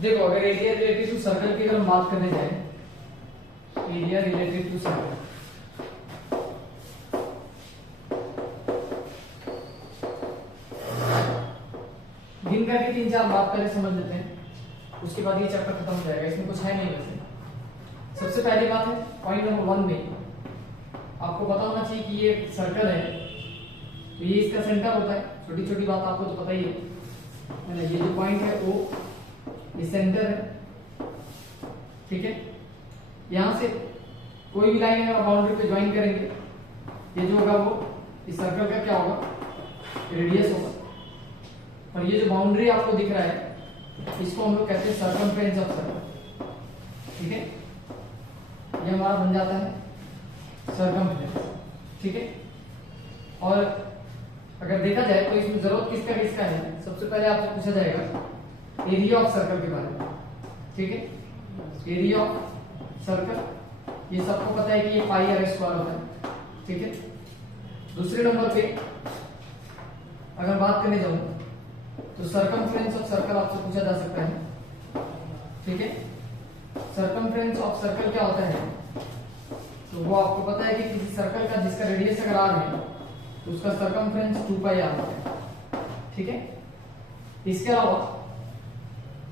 देखो अगर area related to circle की अगर हम बात करने जाए, एरिया रिलेटेड टू सर्कल, गिन करके 3-4 बात पहले समझ लेते हैं, उसके बाद ये चैप्टर खत्म हो जाएगा। इसमें कुछ है नहीं वैसे। सबसे पहली बात है पॉइंट नंबर 1 में आपको पता होना चाहिए कि ये सर्कल है तो ये इसका सेंटर होता है। छोटी छोटी बात आपको तो पता ही है ना। ये जो पॉइंट है वो ये सेंटर है, ठीक है। यहां से कोई भी लाइन अगर बाउंड्री पे ज्वाइन करेंगे, ये जो होगा वो इस सर्कल का क्या होगा, रेडियस होगा। और ये जो बाउंड्री आपको दिख रहा है इसको हम लोग कहते हैं सर्कमफ्रेंस ऑफ सर्कल, ठीक है। ये हमारा बन जाता है सर्कमफ्रेंस, ठीक है। और अगर देखा जाए तो इसमें जरूरत किसका किसका है, सबसे पहले आपसे पूछा जाएगा एरिया ऑफ सर्कल के बारे में, ठीक है। एरिया ऑफ सर्कल ये सबको पता है कि ये पाई आर स्क्वायर होता है, ठीक है। दूसरे नंबर पे अगर बात करने जाऊं तो सर्कमफ्रेंस ऑफ सर्कल आपसे पूछा जा सकता है, ठीक है। सर्कमफ्रेंस ऑफ सर्कल क्या होता है, तो वो आपको पता है कि किसी सर्कल का जिसका रेडियस अगर आर है तो उसका सर्कमफ्रेंस 2 पाई आर होता है, ठीक है। इसके अलावा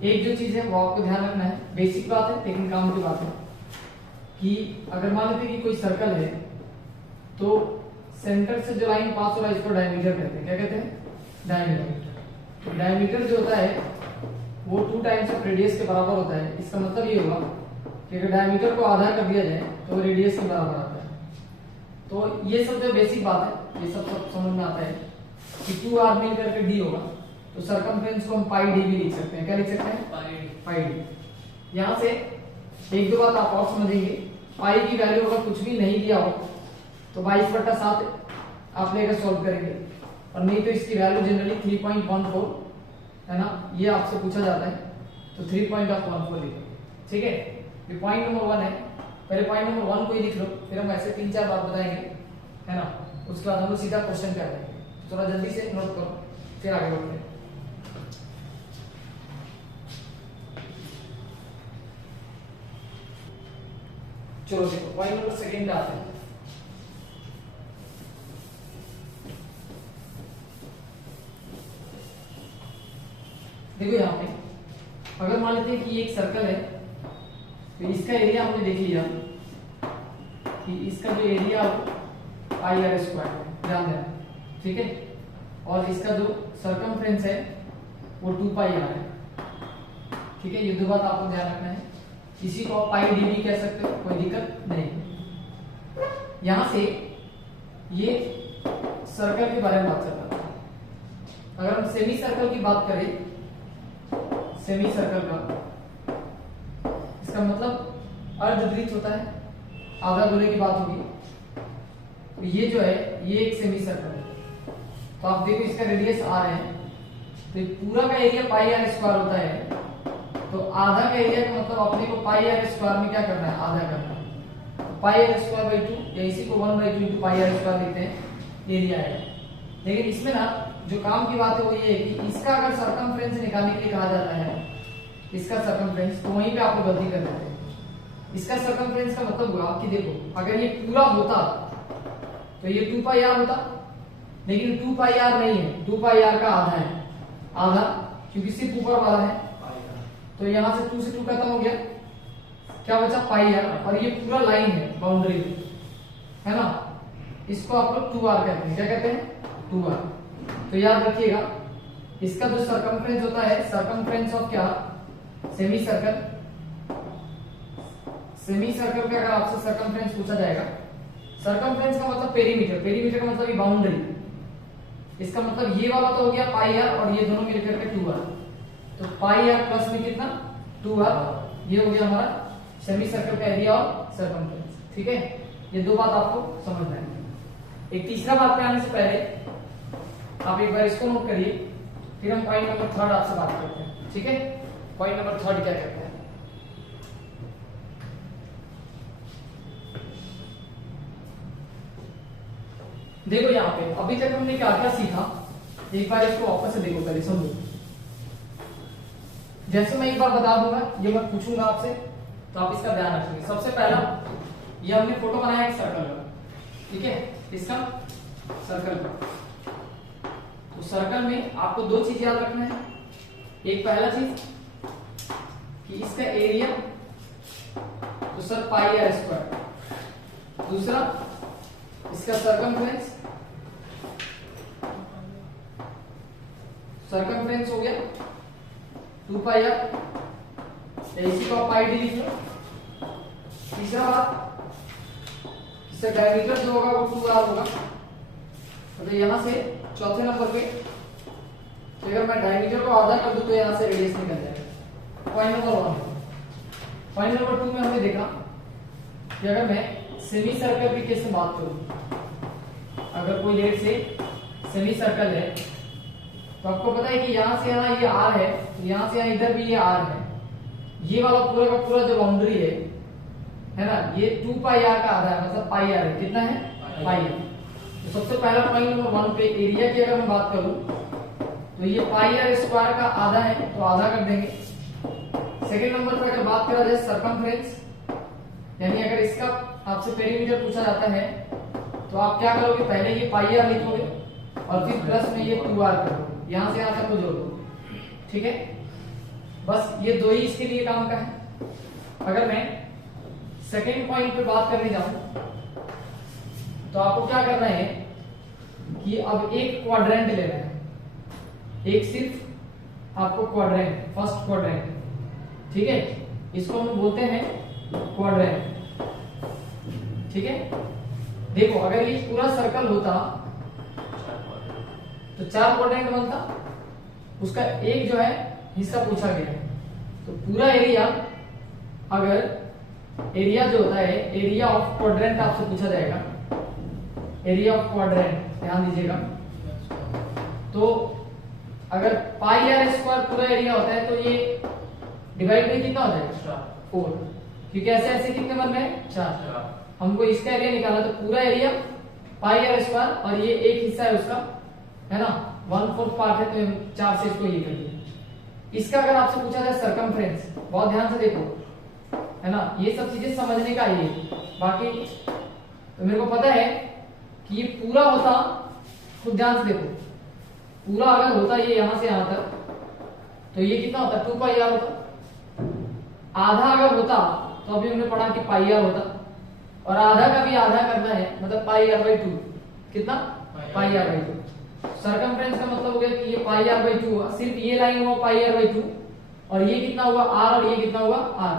एक जो चीज है वो आपको ध्यान रखना है, बेसिक बात है लेकिन काम की बात है, कि अगर मान लेते कि कोई सर्कल है तो सेंटर से जो लाइन पास हो रहा है इसको डायमीटर कहते हैं। क्या कहते हैं? डायमीटर। डायमीटर जो होता है वो 2 टाइम्स ऑफ रेडियस के बराबर होता है। इसका मतलब ये हुआ कि अगर डायमीटर को आधा कर दिया जाए तो रेडियस के बराबर आता है। तो ये सब जो बेसिक बात है ये सब समझ में आता है कि 2r मिल करके d होगा तो सर्कमफ्रेंस को हम पाई d भी लिख सकते हैं। क्या लिख सकते हैं? पाई d। यहां से एक दो बात आप और समझेंगे, पाई की वैल्यू अगर कुछ भी नहीं दिया हो तो 22/7 आप लेकर सॉल्व करेंगे, और नहीं तो इसकी वैल्यू जनरली 3.14 है ना, ये आपसे पूछा जाता है तो 3.14 लिखो, ठीक है। ये पॉइंट नंबर 1 है। पहले पॉइंट नंबर 1 को ही लिख लो, फिर हम ऐसे 3-4 बात बताएंगे, है ना। उसके बाद हम लोग सीधा क्वेश्चन पे आ जाएंगे। तो थोड़ा जल्दी से नोट करो फिर आगे बढ़ते हैं। चलो देखो पॉइंट नंबर 2 पे आते हैं। देखो यहाँ पे अगर मान लेते हैं कि ये एक सर्कल है तो इसका एरिया हमने देख लिया कि इसका जो एरिया पाई आर स्क्वायर है, ध्यान देना, ठीक है। और इसका जो सर्कमफ्रेंस है वो 2 पाई आर है, ठीक है। ये दो बात आपको ध्यान रखना है। इसी को आप पाई डी भी कह सकते हो, कोई दिक्कत नहीं। यहां से ये सर्कल के बारे में बात चल रहा था। अगर हम सेमी सर्कल की बात करें, सेमी सर्कल का इसका मतलब अर्धवृत्त होता है, आधा गोले की बात होगी। तो ये जो है ये एक सेमी सर्कल है। तो आप देखो इसका रेडियस r है तो पूरा का एरिया पाई आर स्क्वायर होता है। तो आधा का एरिया का मतलब अपने को पाई आर स्क्वायर में क्या करना है, आधा करना है। तो पाई आर स्क्वायर बाई 2 या इसी को 1/2 इंटू पाई आर स्क्वायर लिखते हैं, एरिया है। लेकिन इसमें ना जो काम की बात है वो ये है कि इसका अगर सर्कमफ्रेंस निकालने के लिए कहा जाता है, इसका सर्कमफ्रेंस, तो वहीं पे आप लोग गलती कर देते हैं। इसका सर्कमफ्रेंस का मतलब हुआ कि देखो अगर ये पूरा होता तो ये 2 पाई आर होता, लेकिन 2 पाई आर नहीं है, 2 पाई आर का आधा है, आधा क्योंकि सिर्फ ऊपर वाला है। तो यहां से 2 से 2 खत्म हो गया, क्या बचा? पाई आर। और ये पूरा लाइन है बाउंड्री है ना, इसको आप लोग 2r कहते हैं। क्या कहते हैं? 2r। तो याद रखिएगा इसका जो सर्कमफ्रेंस होता है, सर्कमफ्रेंस ऑफ क्या, सेमी सर्कल। सेमी सर्कल का अगर आपसे सर्कमफ्रेंस पूछा जाएगा, सर्कमफ्रेंस का मतलब पेरीमीटर, पेरीमीटर का मतलब ये बाउंड्री। इसका मतलब ये वाला तो हो गया पाई आर और ये दोनों मिलकर के 2r। तो पाई आर प्लस में कितना? 2r। ये हो गया हमारा सेमी सर्कल का एरिया और सर्कमफ्रेंस, ठीक है। ये दो बात आपको समझना है। एक तीसरा बात पे आने से पहले आप एक बार इसको नोट करिए, फिर हम पॉइंट नंबर 3 आपसे बात करते हैं, ठीक है। पॉइंट नंबर 3 क्या कहते हैं? देखो यहाँ पे अभी तक हमने क्या क्या सीखा, एक बार इसको वापस से देखो, पहले समझो। जैसे मैं एक बार बता दूंगा, ये मैं पूछूंगा आपसे तो आप इसका ध्यान रखेंगे। सबसे पहला ये हमने फोटो बनाया एक सर्कल का, ठीक है, इसका सर्कल का। तो सर्कल में आपको दो चीज याद रखना है। एक पहला चीज कि इसका एरिया तो सर पाई आर स्क्वायर, दूसरा इसका सरकमफ्रेंस, सरकमफ्रेंस हो गया 2 पाई आर, इसी को आप पाई डी लिख लो। तीसरा बात, इसका डायमीटर जो होगा वो 2r होगा। तो यहां से चौथे नंबर पे अगर मैं डायमीटर को आधा कर दूं तो यहां से रेडियस निकल जाएगा। Point number 1। पॉइंट नंबर 2 में हमने देखा कि अगर मैं सेमी सर्कल की केस में बात करूं, अगर कोई लेट से सेमी सर्कल है तो आपको पता है कि यहां से यहां ये r है, यहां से यहां इधर भी ये r है। ये वाला पूरा का पूरा जो बाउंड्री है ना, ये 2 पाई r का आधा है, मतलब पाई r है। कितना है? पाई r। तो सबसे पहला पॉइंट नंबर 1 पे एरिया की अगर मैं बात करूं तो ये पाई r स्क्वायर का आधा है, तो आधा कर देंगे। सेकंड नंबर पर अगर बात करा जाए सरकमफ्रेंस, यानी अगर इसका आपसे पेरीमीटर पूछा जाता है तो आप क्या करोगे, पहले ये पाई r लिखोगे और फिर प्लस में ये 2r करोगे, यहां से यहां तक को जोड़ दो, ठीक है। बस ये दो ही इसके लिए काम का है। अगर मैं सेकंड पॉइंट पे बात करने जाऊं तो आपको क्या करना है कि अब एक क्वाड्रेंट लेना है, एक सिर्फ आपको क्वाड्रेंट, फर्स्ट क्वाड्रेंट, ठीक है, इसको हम बोलते हैं क्वाड्रेंट, ठीक है। देखो अगर ये पूरा सर्कल होता तो 4 क्वाड्रेंट बनता, उसका एक जो है हिस्सा पूछा गया है। तो पूरा एरिया, अगर एरिया जो होता है एरिया ऑफ क्वाड्रेंट आपसे पूछा जाएगा, एरिया ऑफ क्वाड्रेंट ध्यान दीजिएगा। तो अगर पाई आर स्क्वायर पूरा एरिया होता है तो ये डिवाइड में कितना हो जाएगा? 4, क्योंकि ऐसे ऐसे कितने बन रहे हैं? 4। हमको इसका एरिया निकालना, तो पूरा एरिया पाई आर स्क्वायर और ये एक हिस्सा है उसका, है ना, 1/4 पार्ट है, तो 4 से इसको ये करिए। इसका अगर आपसे पूछा जाए सरकमफ्रेंस, बहुत ध्यान से देखो, है ना, ये सब चीजें समझने का ही है। बाकी तो मेरे को पता है कि ये पूरा होता, खुद ध्यान से देखो, पूरा अगर होता ये यहां से यहां तक तो ये कितना होता? 2 पाई आर होता। आधा अगर होता तो अभी हमने पढ़ा कि पाई आर होता, और आधा का भी आधा करना है, मतलब पाई आर बाई 2, कितना? पाई आर बाई 2। सरकमफ्रेंस का मतलब हो गया कि ये पाई आर बाई 2 हुआ, सिर्फ ये लाइन हुआ पाई आर बाई 2, और ये कितना हुआ? आर, और ये कितना हुआ? आर,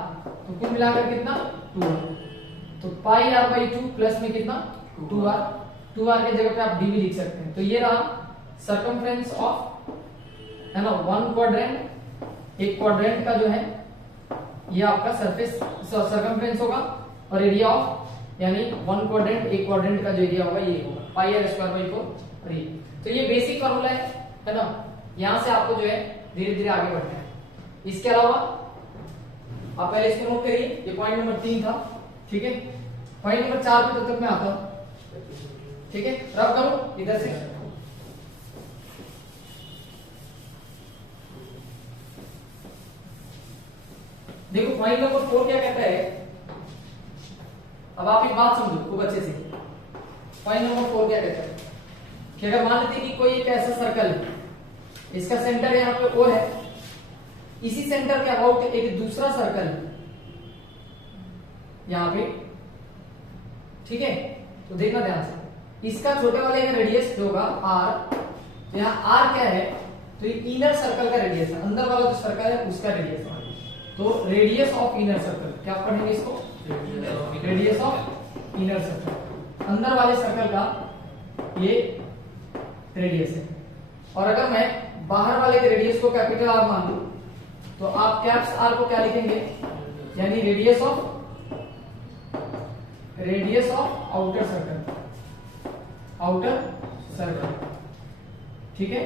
तो कुल मिलाकर कितना? 2r। तो पाई आर बाई 2 प्लस में कितना? 2r। 2r की जगह पे आप डी भी लिख सकते हैं। तो ये रहा सरकमफ्रेंस ऑफ, है ना, 1 क्वाड्रेंट। एक क्वाड्रेंट का जो है ये आपका सरफेस सरकमफ्रेंस होगा, और एरिया ऑफ यानी 1 क्वाड्रेंट, एक क्वाड्रेंट का जो एरिया होगा ये होगा पाई आर स्क्वायर बाई 4। और ये तो ये बेसिक फार्मूला है ना। यहां से आपको जो है धीरे धीरे आगे बढ़ना है। इसके अलावा आप पहले इसको नोट करिए, ये पॉइंट नंबर 3 था, ठीक है। पॉइंट नंबर 4 पे तब तक मैं आता हूं, ठीक है। रब करो इधर से, देखो पॉइंट नंबर 4 क्या कहता है। अब आप एक बात समझो खूब अच्छे से। पॉइंट नंबर 4 क्या कहता है कि अगर मान लेते कि कोई एक ऐसा सर्कल है, इसका सेंटर यहाँ पे O है, इसी सेंटर के अबाउट एक दूसरा सर्कल है यहाँ पे, ठीक है। तो देखना ध्यान से, इसका छोटे वाले का रेडियस जो होगा r, तो यहाँ r क्या है? तो ये इनर सर्कल का रेडियस है, अंदर वाला जो सर्कल है उसका रेडियस है। तो रेडियस ऑफ इनर सर्कल, क्या पढ़ेंगे इसको? रेडियस ऑफ इनर सर्कल, अंदर वाले सर्कल का ये रेडियस है। और अगर मैं बाहर वाले के रेडियस को कैपिटल R मान लूं तो आप कैप्स R को क्या लिखेंगे? यानी radius of outer circle, outer circle, ठीक है।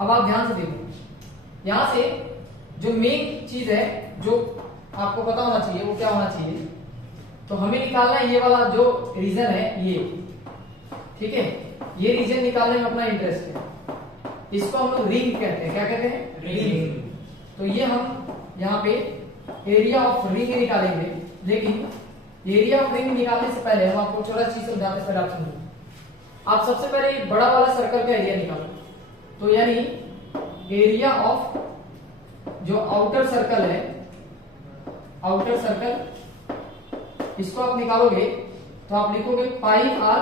अब आप ध्यान से देखो, यहां से जो मेन चीज है जो आपको पता होना चाहिए वो क्या होना चाहिए, तो हमें निकालना है ये वाला जो रीजन है ये, ठीक है। ये रीजन निकालने में अपना इंटरेस्ट है। इसको हम लोग रिंग कहते हैं, क्या कहते हैं? रिंग। तो ये हम यहाँ पे एरिया ऑफ रिंग निकालेंगे, लेकिन एरिया ऑफ रिंग निकालने से पहले हम आपको छोटा चीज समझाते हैं, फिर आप समझो। आप सबसे पहले बड़ा वाला सर्कल का एरिया निकालो, तो यानी एरिया ऑफ जो आउटर सर्कल है, आउटर सर्कल इसको आप निकालोगे तो आप लिखोगे पाई आर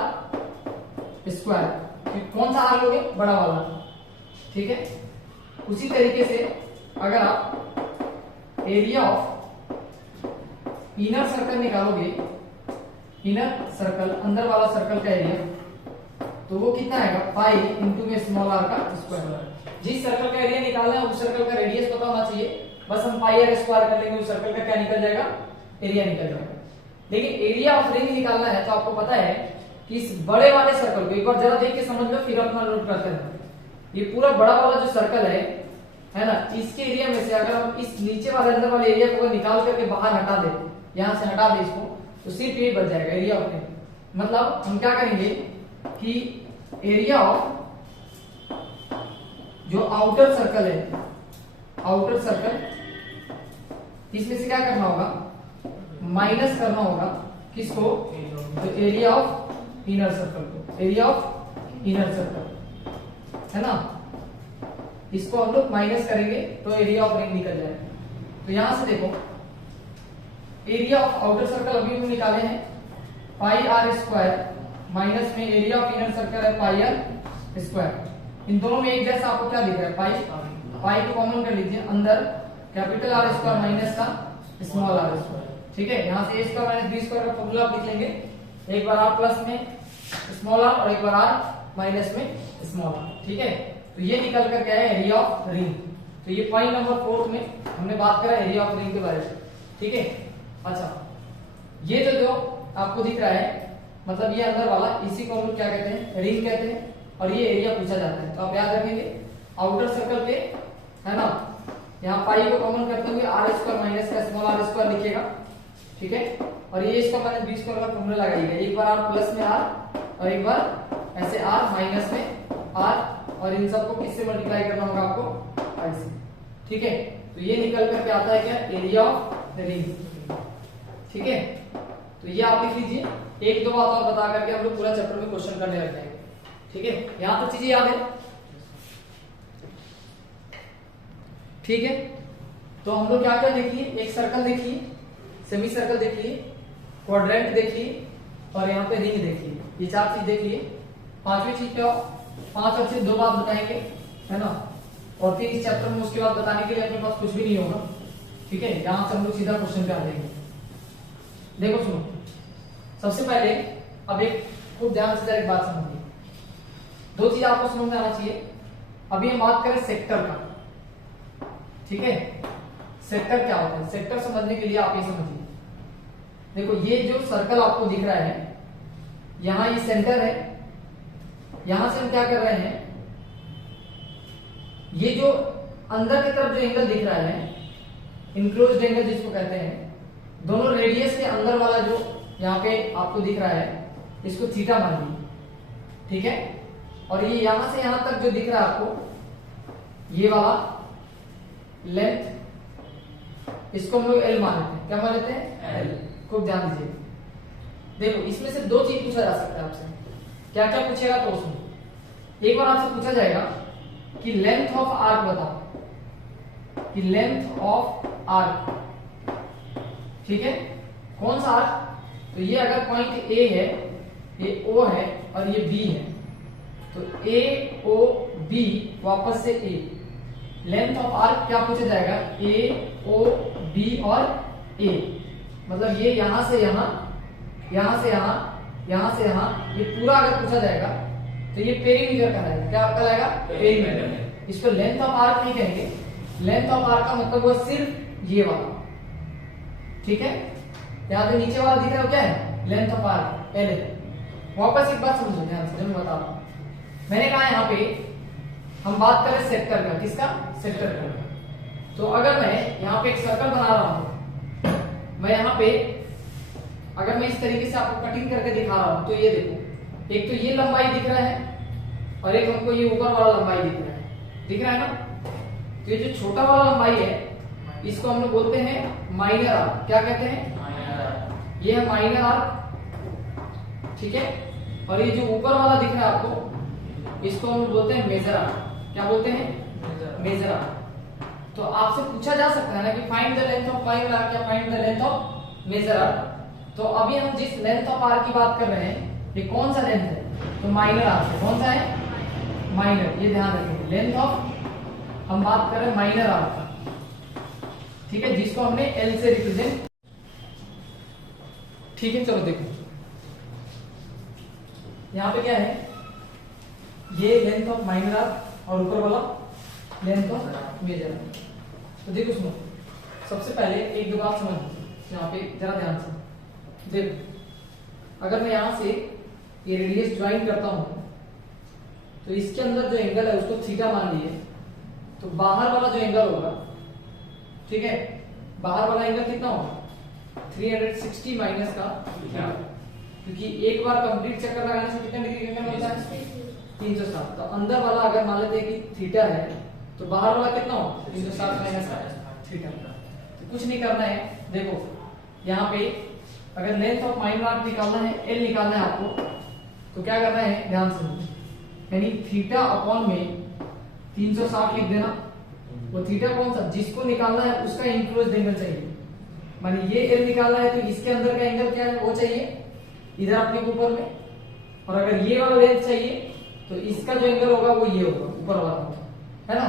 स्क्वायर। कौन सा आर लोगे? बड़ा वाला, ठीक है। उसी तरीके से अगर आप एरिया ऑफ इनर सर्कल निकालोगे, इनर सर्कल अंदर वाला सर्कल का एरिया, तो वो कितना आएगा? पाई इंटू में स्मॉल आर का स्क्वायर। जिस सर्कल का एरिया निकालना है उस सर्कल का रेडियस पता होना चाहिए, बस हम पाई आर स्क्वायर कर लेंगे, उस सर्कल का क्या निकल जाएगा? एरिया निकल जाएगा। लेकिन एरिया ऑफ रिंग निकालना है तो आपको पता है कि इस बड़े वाले सर्कल को एक बार जरा देख के समझ लो, फिर अपना नोट करते हैं। ये पूरा बड़ा वाला जो सर्कल है ना, इसके एरिया में से अगर हम इस नीचे वाले अंदर वाले एरिया को निकाल करके बाहर हटा दे, यहां से हटा दे इसको, तो सिर्फ ये बच जाएगा एरिया ऑफ रिंग। मतलब हम क्या करेंगे कि एरिया ऑफ जो आउटर सर्कल है, आउटर सर्कल, इसमें से क्या करना होगा? माइनस करना होगा किसको? तो एरिया ऑफ इनर सर्कल को, एरिया ऑफ इनर सर्कल है ना, इसको हम लोग माइनस करेंगे तो एरिया ऑफ रिंग निकल जाएगा। तो यहां से देखो एरिया ऑफ आउटर सर्कल अभी हम निकाले हैं पाई आर स्क्वायर, माइनस में एरिया ऑफ इनर सर्कल है पाई आर स्क्वायर। इन दोनों में एक जैसा आपको क्या दिख रहा है? पाई को कॉमन कर लीजिए, अंदर कैपिटल आर स्क्वायर माइनस का स्मॉल आर स्क्वायर, ठीक है। यहाँ से ए स्क्वायर माइनस बी स्क्वायर का फॉर्मूला आप लिख लेंगे, एक बार आर प्लस में स्मॉल आर और एक बार आर माइनस में स्मॉल आर, ठीक है। तो ये निकल कर क्या है? Area of ring. तो ये पॉइंट नंबर 4 में हमने बात करा एरिया ऑफ रिंग के बारे में, ठीक है। अच्छा, ये जो आपको दिख रहा है, मतलब ये अंदर वाला, इसी को हम लोग क्या कहते हैं? रिंग कहते हैं। और ये एरिया पूछा जाता है, तो आप याद रखेंगे आउटर सर्कल के, है ना, यहाँ पाई को कॉमन करते हुए आर स्क्वायर माइनस का स्मॉल आर स्क्वायर लिखिएगा, ठीक है। और ये इसका माइनस बी स्क्वायर का फॉर्मूला लगाइएगा, एक बार आर प्लस में आर और एक बार ऐसे आर माइनस में आर, और इन सबको किससे मल्टीप्लाई करना होगा आपको? आई से, ठीक है। तो ये निकल करके आता है क्या? एरिया ऑफ रिंग, ठीक है। तो ये आप लिख लीजिए। एक दो बात और बता करके हम लोग पूरा चैप्टर में क्वेश्चन करने लग जाएंगे, ठीक है। यहां तक चीजें याद है, ठीक है। तो हम लोग क्या क्या देखिए? एक सर्कल देखिए, सेमी सर्कल देखिए, क्वाड्रेंट देखिए और यहाँ पे रिंग देखिए, ये 4 चीज देखिए। 5वीं चीज क्या? 5 अच्छे 2 बात बताएंगे, है ना, और फिर इस चैप्टर में उसके बाद बताने के लिए अपने पास कुछ भी नहीं होगा, ठीक है। यहां से हम लोग सीधा क्वेश्चन पे आ जाएंगे। देखो सुनो, सबसे पहले अब एक खूब ध्यान से एक बात समझिए, 2 चीज आपको समझ में आना चाहिए। अभी हम बात करें सेक्टर का, ठीक है। सेक्टर क्या होता है? सेक्टर समझने के लिए आप ये समझिए, देखो ये जो सर्कल आपको दिख रहा है, यहां ये सेंटर है, यहां से हम क्या कर रहे हैं? ये जो अंदर की तरफ जो एंगल दिख रहा है, इंक्लोज्ड एंगल जिसको कहते हैं, दोनों रेडियस के अंदर वाला जो यहाँ पे आपको दिख रहा है, इसको थीटा मान लीजिए, ठीक है। और ये यहां से यहां तक जो दिख रहा है आपको, ये वाला लेंथ, इसको हम लोग एल मान लेते हैं। क्या मान लेते हैं? एल। खूब ध्यान दीजिए, देखो इसमें से 2 चीज पूछा जा सकता है आपसे। क्या क्या पूछेगा? तो उसमें एक बार आपसे पूछा जाएगा कि लेंथ ऑफ आर्क बताओ, कि लेंथ ऑफ आर्क, ठीक है, कौन सा आर्क? तो ये अगर पॉइंट ए है, ये ओ है और ये बी है, तो ए ओ बी वापस से ए, लेंथ ऑफ आर्क क्या पूछा जाएगा? ए ओ बी और ए, मतलब ये यहां से यहां, यहां से यहां, यहां से यहां, ये पूरा अगर पूछा जाएगा तो ये पेरीमीटर कहलाएगा। क्या कहलाएगा? पेरीमीटर। इसको लेंथ ऑफ आर्क नहीं कहेंगे, लेंथ ऑफ आर्क का मतलब वो सिर्फ ये वाला, ठीक है। यहाँ पे नीचे वाला दिख रहा है क्या है? लेंथ ऑफ आर्क एल है। वापस एक बात समझो ध्यान से, मैं बता रहा हूं, मैंने कहा यहाँ पे हम बात करें सेक्टर का, किसका? सेक्टर का। तो अगर मैं यहाँ पे एक सर्कल बना रहा हूं, मैं यहाँ पे अगर मैं इस तरीके से आपको कटिंग करके दिखा रहा हूं, तो ये देखो, एक तो ये लंबाई दिख रहा है और एक हमको ये ऊपर वाला लंबाई दिख रहा है, दिख रहा है ना। तो ये जो छोटा वाला लंबाई है इसको हम लोग बोलते हैं माइनर आर्क। क्या कहते हैं? Minor arc. ये है माइनर आर्क, ठीक है। और ये जो ऊपर वाला दिख रहा है आपको इसको हम लोग बोलते हैं मेजर आर्क। क्या बोलते हैं? Major arc. तो आपसे पूछा जा सकता है ना कि find the length of minor arc या find the length of major arc. तो अभी हम जिस लेंथ ऑफ आर्क की बात कर रहे हैं ये कौन सा लेंथ है? तो माइनर आर्क है। कौन सा है? माइनर। ये ध्यान रखेंगे, लेंथ ऑफ हम बात कर रहे हैं माइनर आर्क का, ठीक है, जिसको हमने एल से रिप्रेजेंट, ठीक है। चलो देखो यहाँ पे क्या है, ये लेंथ ऑफ माइनर आर्क और ऊपर वाला लेंथ ऑफ मेजर आर्क। तो देखो सुनो, सबसे पहले एक दो बात समझ यहाँ पे जरा ध्यान से देखो। अगर मैं यहां से ये रेडियस ज्वाइन करता हूं तो इसके अंदर जो एंगल है उसको थीटा मान लिए, तो बाहर वाला जो एंगल होगा, ठीक है, बाहर वाला एंगल कितना होगा? 360 माइनस का थीटा, क्योंकि एक बार कंप्लीट चक्कर लगाने से कितने डिग्री एंगल होता है? 360। तो अंदर वाला अगर मान लेते हैं कि थीटा है तो बाहर वाला कितना होगा? 360 माइनस का थीटा। तो कुछ नहीं करना है, देखो यहाँ पे अगर लेंथ ऑफ माइनर आर्क निकालना है, एल निकालना है आपको, तो क्या करना है? ध्यान से, यानी थीटा अपॉन में 360 लिख देना। वो थीटा कौन सा जिसको निकालना है उसका इंक्लोज्ड एंगल चाहिए। माने ये एल निकालना है तो इसके अंदर का एंगल क्या है वो चाहिए इधर अपने ऊपर में, और अगर ये वाला लेंथ चाहिए तो इसका जो एंगल होगा वो ये होगा ऊपर वाला, है ना।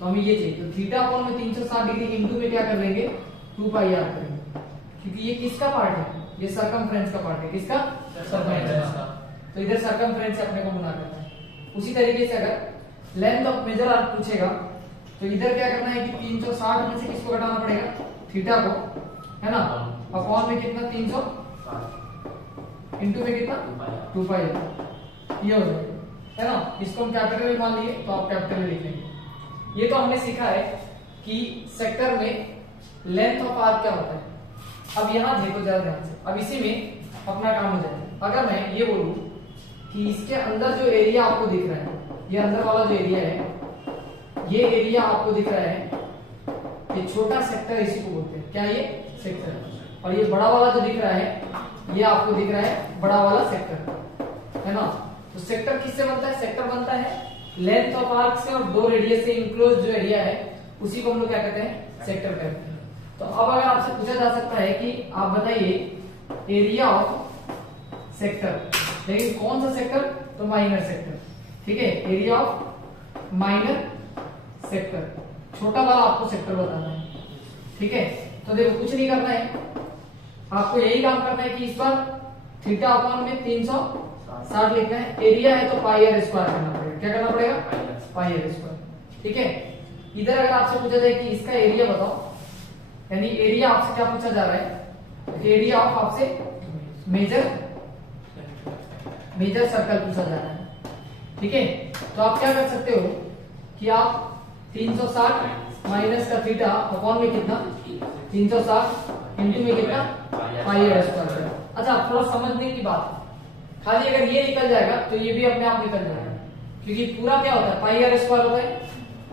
तो हमें ये चाहिए, तो थीटा अपॉन में 360 डिग्री इंटू में क्या कर लेंगे? 2 पाई आर करेंगे, क्योंकि ये किसका पार्ट है? ये सर्कमफ्रेंस का पार्ट है। किसका? सर्कमफ्रेंस का। तो इधर सर्कमफ्रेंस से अपने को गुना करना है। उसी तरीके से अगर लेंथ ऑफ मेजर आर्क पूछेगा तो इधर क्या करना है कि 360 में से किसको घटाना पड़ेगा? थीटा को, है ना। अपॉन में कितना? 300 इंटू में कितना? 2 पाई ये हो जाएगा, है ना। इसको हम कैपिटल में मान लिए तो आप कैपिटल में लिख लेंगे। ये तो हमने सीखा है कि सेक्टर में लेंथ ऑफ आर्क क्या होता है। अब यहां देखो जरा ध्यान से, अब इसी में अपना काम हो जाएगा। अगर मैं ये बोलूं कि इसके अंदर जो एरिया आपको दिख रहा है, ये अंदर वाला जो एरिया है, ये एरिया आपको दिख रहा है, ये छोटा सेक्टर इसी को बोलते हैं। क्या ये? सेक्टर। और ये बड़ा वाला जो दिख रहा है ये आपको दिख रहा है बड़ा वाला सेक्टर, है ना। तो सेक्टर किससे बनता है? सेक्टर बनता है लेंथ ऑफ आर्क से और दो रेडियस से इंक्लोज जो एरिया है उसी को हम लोग क्या कहते हैं? सेक्टर कहते हैं। तो अब अगर आपसे पूछा जा सकता है कि आप बताइए एरिया ऑफ सेक्टर, लेकिन कौन सा सेक्टर? तो माइनर सेक्टर, ठीक है। एरिया ऑफ माइनर सेक्टर, छोटा वाला आपको सेक्टर बताना है, ठीक है। तो देखो कुछ नहीं करना है, आपको यही काम करना है कि इस बार थीटा अपॉन में 360 लिखना है। एरिया है तो पाई आर स्क्वायर करना पड़ेगा। क्या करना पड़ेगा? पाई आर स्क्वायर, ठीक है। इधर अगर आपसे पूछा जाए कि इसका एरिया बताओ, यानी एरिया आपसे क्या पूछा जा रहा है? एरिया ऑफ आपसे मेजर सर्कल पूछा जा रहा है, ठीक है। तो आप क्या कर सकते हो कि आप 360 माइनस का थीटा अपॉन में कितना? 360 इंटू में कितना? पाई आर स्क्वायर। अच्छा थोड़ा समझने की बात, खाली अगर ये निकल जाएगा तो ये भी अपने आप निकल जाएगा, क्योंकि पूरा क्या होता है? पाई आर स्क्वायर होता है।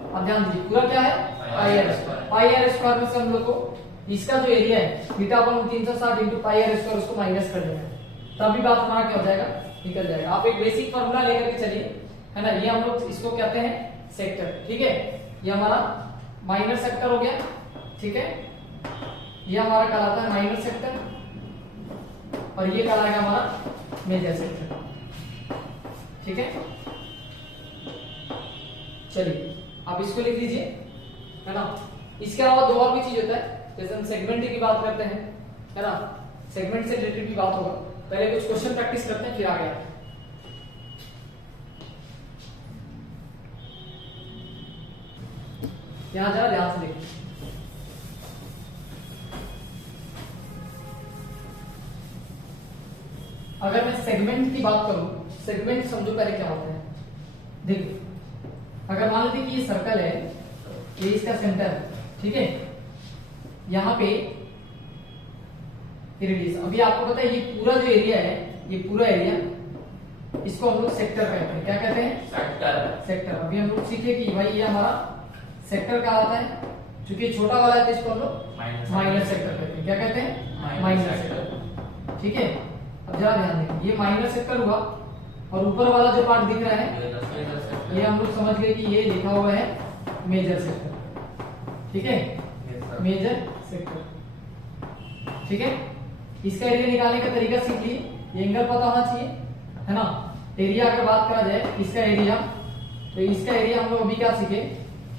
अब ध्यान दीजिए, पूरा क्या है? Pi r square. Pi r square में से हम लोग को इसका जो एरिया है theta upon 360 into pi r square उसको माइनस कर देना है, तभी बात हमारा क्या हो जाएगा? निकल जाएगा। आप एक बेसिक फॉर्मूला लेकर के चलिए, है ना। ये हम लोग इसको कहते हैं सेक्टर, ठीक है। ये हमारा माइनर सेक्टर हो गया, ठीक है। ये हमारा कहलाता है माइनर सेक्टर और ये कहलाएगा हमारा मेजर सेक्टर, ठीक है। चलिए आप इसको लिख लीजिए, है ना। इसके अलावा दो और भी चीज होता है, जैसे हम सेगमेंट की बात करते हैं, है ना। सेगमेंट से रिलेटेड भी बात होगा। पहले कुछ क्वेश्चन प्रैक्टिस करते हैं फिर आगे आते हैं। यहां जरा ध्यान से देखिए। अगर मैं सेगमेंट की बात करूं, सेगमेंट समझो पहले क्या होता है। देखो अगर मान लीजिए कि ये सर्कल है, ये इसका सेंटर है, ठीक है। यहां पे रेडियस, अभी आपको पता है ये पूरा जो एरिया है, ये पूरा एरिया, इसको हम लोग सेक्टर कहते हैं। क्या कहते हैं? सेक्टर। सेक्टर। अभी हम लोग सीखे कि भाई ये हमारा सेक्टर कहा जाता है, क्योंकि छोटा वाला है तो इसको हम लोग माइनर सेक्टर कहते हैं। क्या कहते हैं? Minor sector. ठीक है, अब जरा ध्यान दें, ये माइनर सेक्टर हुआ और ऊपर वाला जो पार्ट दिख रहा है ये हम लोग समझ गए कि ये लिखा हुआ है मेजर सेक्टर। ठीक है, मेजर सेक्टर। ठीक है, इसका एरिया निकालने का तरीका सीख लिए, ये एंगल पता होना चाहिए, है ना। एरिया अगर बात करा जाए इसका एरिया, तो इसका एरिया हम लोग अभी क्या सीखे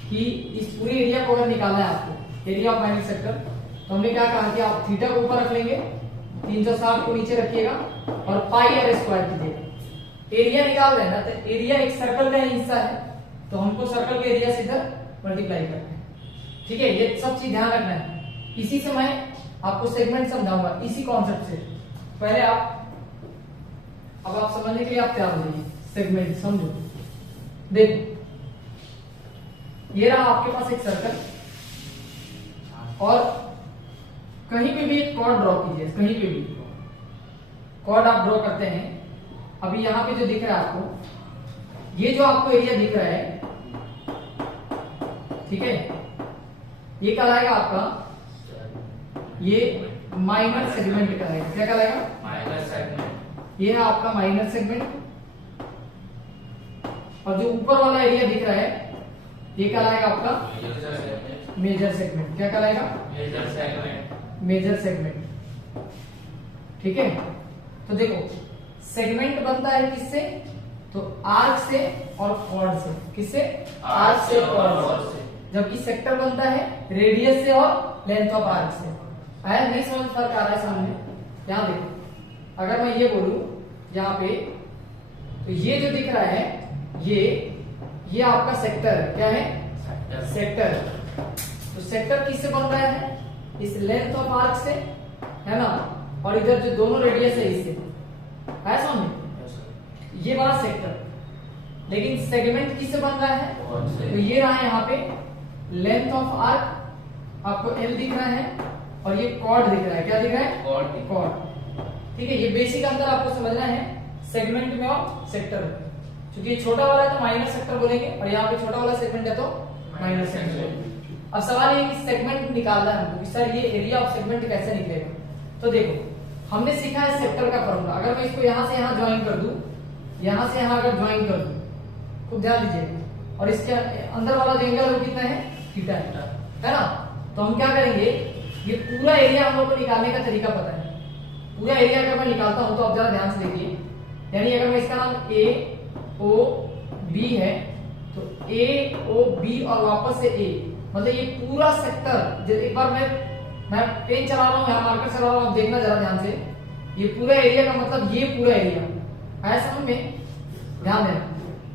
कि इस पूरे एरिया को अगर निकालना है आपको, एरिया ऑफ माइनर सेक्टर, तो हमने क्या कहा कि आप थीटा को ऊपर रख लेंगे, 360 को नीचे रखिएगा और पाई आर स्क्वायर कीजिएगा। एरिया निकाल रहे हैं ना, तो एरिया एक सर्कल का हिस्सा है, तो हमको सर्कल के एरिया से इधर मल्टीप्लाई करना है। ठीक है, ये सब चीज ध्यान रखना है। इसी से मैं आपको सेगमेंट समझाऊंगा, इसी कॉन्सेप्ट से। पहले अब आप समझने के लिए आप तैयार हो जाइए। सेगमेंट समझो, देखो ये रहा आपके पास एक सर्कल, और कहीं पे भी एक कॉर्ड ड्रॉ कीजिए, कहीं पे भी कॉर्ड आप ड्रॉ करते हैं। अभी यहाँ पे जो दिख रहा है आपको, ये जो आपको एरिया दिख रहा है, ठीक है, ये कहलाएगा आपका, ये माइनर सेगमेंट कहलाएगा। क्या कहलाएगा? Minor segment. ये है आपका माइनर सेगमेंट, और जो ऊपर वाला एरिया दिख रहा है ये कहलाएगा आपका मेजर सेगमेंट। क्या कहलाएगा? Major segment. Major segment. ठीक है, तो देखो सेगमेंट बनता है किससे? तो आर्क से और कॉर्ड से। किससे? आर्क से और कॉर्ड से। जबकि सेक्टर बनता है रेडियस से और लेंथ ऑफ आर्क से। आया नहीं समझ? फर्क आ रहा है सामने? यहां देखो, अगर मैं ये बोलूं यहाँ पे, तो ये जो दिख रहा है ये आपका सेक्टर है। क्या है? सेक्टर। तो सेक्टर किससे बन रहा है? इस लेंथ ऑफ आर्क से, है ना, और इधर जो दोनों रेडियस है इससे। है समझ? ये बड़ा सेक्टर। लेकिन सेगमेंट किससे बन रहा है? तो ये रहा यहाँ पे लेंथ ऑफ आर्क, आपको एल दिख रहा है, और ये कॉर्ड दिख रहा है। क्या दिख रहा है? कॉर्ड। ठीक है, ये बेसिक अंतर आपको समझना है सेगमेंट में और सेक्टर में। क्योंकि छोटा वाला है तो माइनर सेक्टर बोलेंगे, और यहाँ पे छोटा वाला सेगमेंट है तो माइनर सेगमेंट। अब सवाल ये कि सेगमेंट निकालना है हमको, कि सर ये एरिया ऑफ सेगमेंट कैसे निकलेगा? तो देखो हमने सीखा है सेक्टर का फॉर्मूला। अगर मैं इसको यहाँ से यहाँ ज्वाइन कर दूं, यहाँ से यहाँ अगर ज्वाइन कर दूं, खूब ध्यान दीजिए, और इसके अंदर वाला जो एंगल है वो कितना है? थीटा है ना। तो हम क्या करेंगे, ये पूरा एरिया हम लोग को निकालने का तरीका पता है। पूरा एरिया अगर मैं निकालता हूं तो आप जरा ध्यान से देखिए, यानी अगर मैं इसका नाम ए ओ बी है, तो ए ओ बी और वापस से ए, मतलब ये पूरा सेक्टर, एक बार मैं पेन चला रहा हूँ, यहाँ मार्कर चला रहा हूँ, आप देखना जरा ध्यान से, ये पूरा एरिया का मतलब ये पूरा एरिया है, समझ में? ध्यान देना।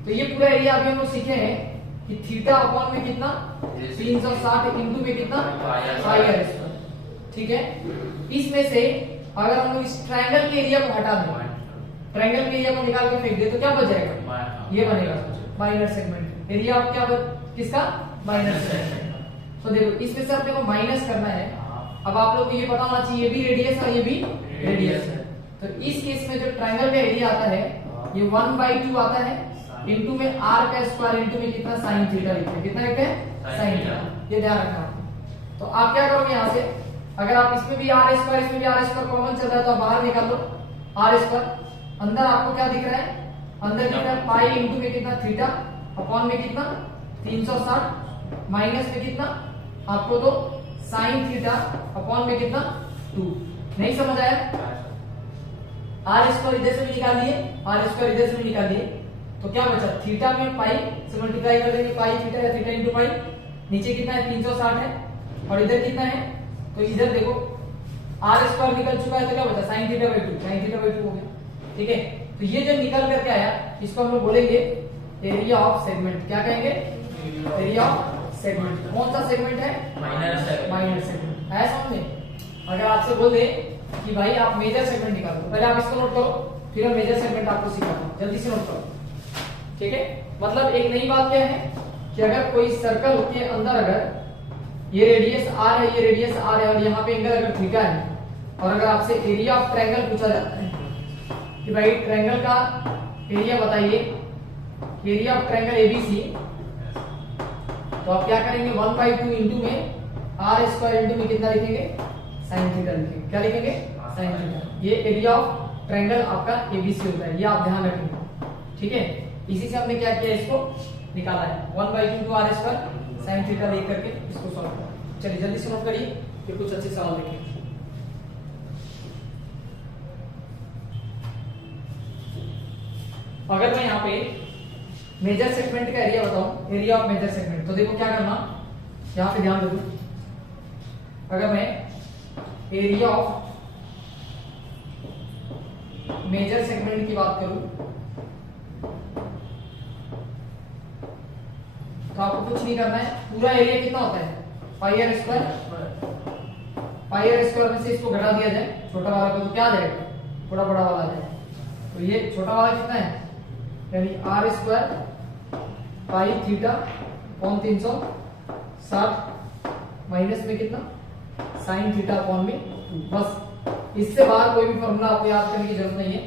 तो ये पूरा एरिया अभी हम लोग सीखे हैं कि थीटा अपॉन में कितना? 360 इंटू में कितना? पाई आर स्क्वायर। ठीक है, इसमें से अगर हम लोग इस ट्रायंगल के एरिया को हटा दें, ट्रायंगल के एरिया को निकाल के फेंक दे, तो क्या बच जाएगा? ये बनेगा माइनर सेगमेंट। एरिया ऑफ क्या किसका? Minor segment. तो देखो इसमें से अपने को माइनस करना है। अब आप लोग को ये पता होना चाहिए, ये भी रेडियस है, ये भी रेडियस है। तो इस केस में जो ट्रायंगल का एरिया आता है ये 1/2 आता है, इंटू में आर का स्क्वायर, इंटू में कितना? साइन थीटा लिखते हैं। कितना लिखते हैं? Sine theta. ये ध्यान रखना। तो आप क्या करोगे, यहाँ से अगर आप इसमें भी आर स्क्वायर, इसमें भी आर स्क्वायर कॉमन चल रहा है, तो आप बाहर निकाल दो आर स्क्वायर। अंदर आपको क्या दिख रहा है? अंदर दिख रहा है पाई इंटू में कितना? थीटा, अपॉन में कितना? 360, माइनस में कितना? आपको तो साइन थीटा, अपॉन में कितना? 2। नहीं समझ आया? आर स्क्वायर इधर से भी निकाल दिए, आर स्क्वायर इधर से भी निकाल दिए, तो क्या बचा? थीटा में पाई से मल्टीप्लाई कर देंगे, पाई थीटा या थीटा इंटू पाई। नीचे कितना है? 360 है, और इधर कितना है? तो इधर देखो आर स्क्वायर निकल चुका है, तो क्या बचा? Sine theta by 2, sine theta by 2 हो गया। ठीक है, तो ये जो निकल करके आया इसको हम लोग बोलेंगे एरिया ऑफ सेगमेंट। क्या कहेंगे? Area of segment. कौन सा सेगमेंट है? Minor segment. माइनर सेगमेंट है, समझे? अगर आपसे बोल दे कि भाई आप मेजर सेगमेंट निकालो, पहले आप इसको नोट करो, फिर हम मेजर सेगमेंट आपको सिखाता हूं, जल्दी से नोट करो। ठीक है, मतलब एक नई बात क्या है कि अगर कोई सर्कल के अंदर अगर ये रेडियस आर है, ये रेडियस आर है, और यहाँ पे एंगल अगर थीटा है, और अगर आपसे एरिया ऑफ ट्रायंगल पूछा जाता है कि भाई ट्रायंगल का एरिया बताइए, एरिया ऑफ ट्रायंगल एबीसी, तो आप क्या करेंगे 1/2 इंटू में आर स्क्वायर इंटू में कितना लिखेंगे साइन थीटा लिखेंगे। क्या लिखेंगे साइन थीटा। ये एरिया ऑफ ट्रायंगल आपका एबीसी होता है, ये आप ध्यान रखेंगे। ठीक है, इसी से हमने क्या किया इसको निकाला है 1/2 into r square sine theta लेकर करके इसको सॉल्व करें। चलिए जल्दी से नोट करिए, फिर कुछ अच्छे सवाल देखिए। अगर मैं यहाँ पे मेजर सेगमेंट का एरिया बताऊं, एरिया ऑफ मेजर सेगमेंट, तो देखो क्या करना, यहाँ पे ध्यान दो। अगर मैं एरिया ऑफ मेजर सेगमेंट की बात करूं तो आपको कुछ नहीं करना है, पूरा एरिया कितना होता है pi r square. Pi r square में से इसको घटा दिया जाए छोटा वाला को, तो क्या आ जाएगा थोड़ा बड़ा वाला आ जाएगा। तो ये छोटा वाला कितना है, यानी r square pi theta upon 360 minus में कितना साइन थीटा अपॉन में 2। बस इससे बाहर कोई भी फॉर्मूला आपको याद करने की जरूरत नहीं है।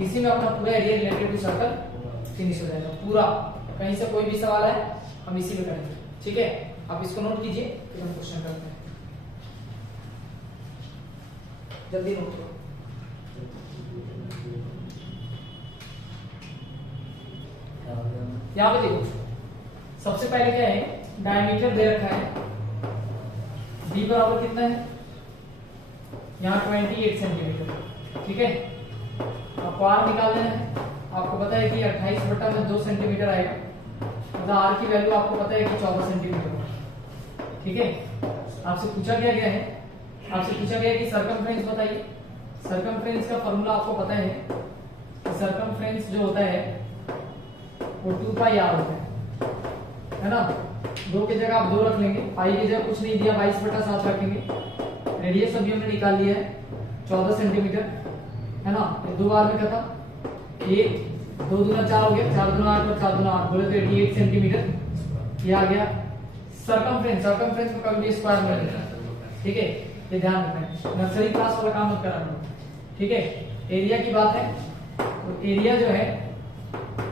इसी में अपना पूरा area related to circle finish हो जाएगा पूरा। कहीं से कोई भी सवाल है हम इसी में करेंगे। ठीक है, आप इसको नोट कीजिए, फिर हम क्वेश्चन करते हैं। जल्दी नोट करो। यहाँ पे देखो, सबसे पहले क्या है, डायमीटर दे रखा है d बराबर कितना है, यहाँ 28 सेंटीमीटर। ठीक है, आपको r निकालना है। आपको पता है कि 28/2 सेंटीमीटर आएगा, मतलब r की वैल्यू आपको पता है कि 14 सेंटीमीटर। ठीक है, आपसे पूछा क्या गया है, आपसे पूछा गया है कि सरकमफ्रेंस बताइए। सरकमफ्रेंस का फॉर्मूला आपको पता है, सरकमफ्रेंस जो होता है वो 2πr होता है ना। 2 की जगह आप 2 रख लेंगे, पाई की जगह कुछ नहीं दिया 22/7 रखेंगे। रेडियस अभी हमने निकाल लिया है 14 सेंटीमीटर है ना। ये 2 बार में खत्म, 1 2 दूना 4 हो गया, 4 दूना 8 और 4 दूना 8 बोले तो 88 सेंटीमीटर ये आ गया सरकमफ्रेंस। सरकमफ्रेंस को कभी स्क्वायर में लिखना है। ठीक है, ये ध्यान रखना है, नर्सरी क्लास वाला काम मत कराना। ठीक है, एरिया की बात है तो एरिया जो है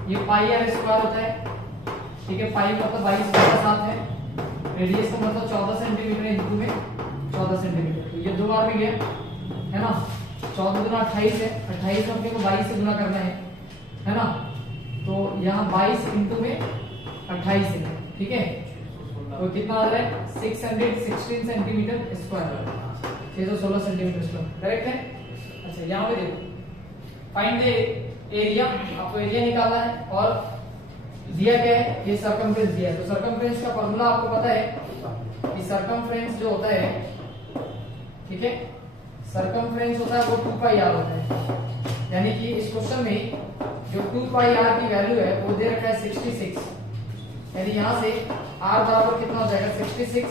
ये पाई आर स्क्वायर होता है। ठीक है, पाई मतलब 22/7 है, रेडियस का मतलब 14 सेंटीमीटर इंटू में 14 सेंटीमीटर। तो ये 2 बार में गया है ना। 14 दूना 28 है, 28 में अपने को 22 से गुना करना है ना। तो यहाँ 22 इंटू में 28 है। ठीक है, तो कितना आ रहा है 616 centimetre square, 616 centimetre square. Correct है। अच्छा, यहाँ पे देखो, फाइंड द एरिया, आपको एरिया निकालना है और दिया क्या है, ये सरकमफ्रेंस दिया है। तो सरकमफ्रेंस का फॉर्मूला आपको पता है कि सरकमफ्रेंस जो होता है, ठीक है, सरकमफ्रेंस होता है वो 2πr होता है। यानी कि इस क्वेश्चन में जो 2πr की वैल्यू है वो दे रखा है 66, यानी यहां से r बराबर कितना हो जाएगा 66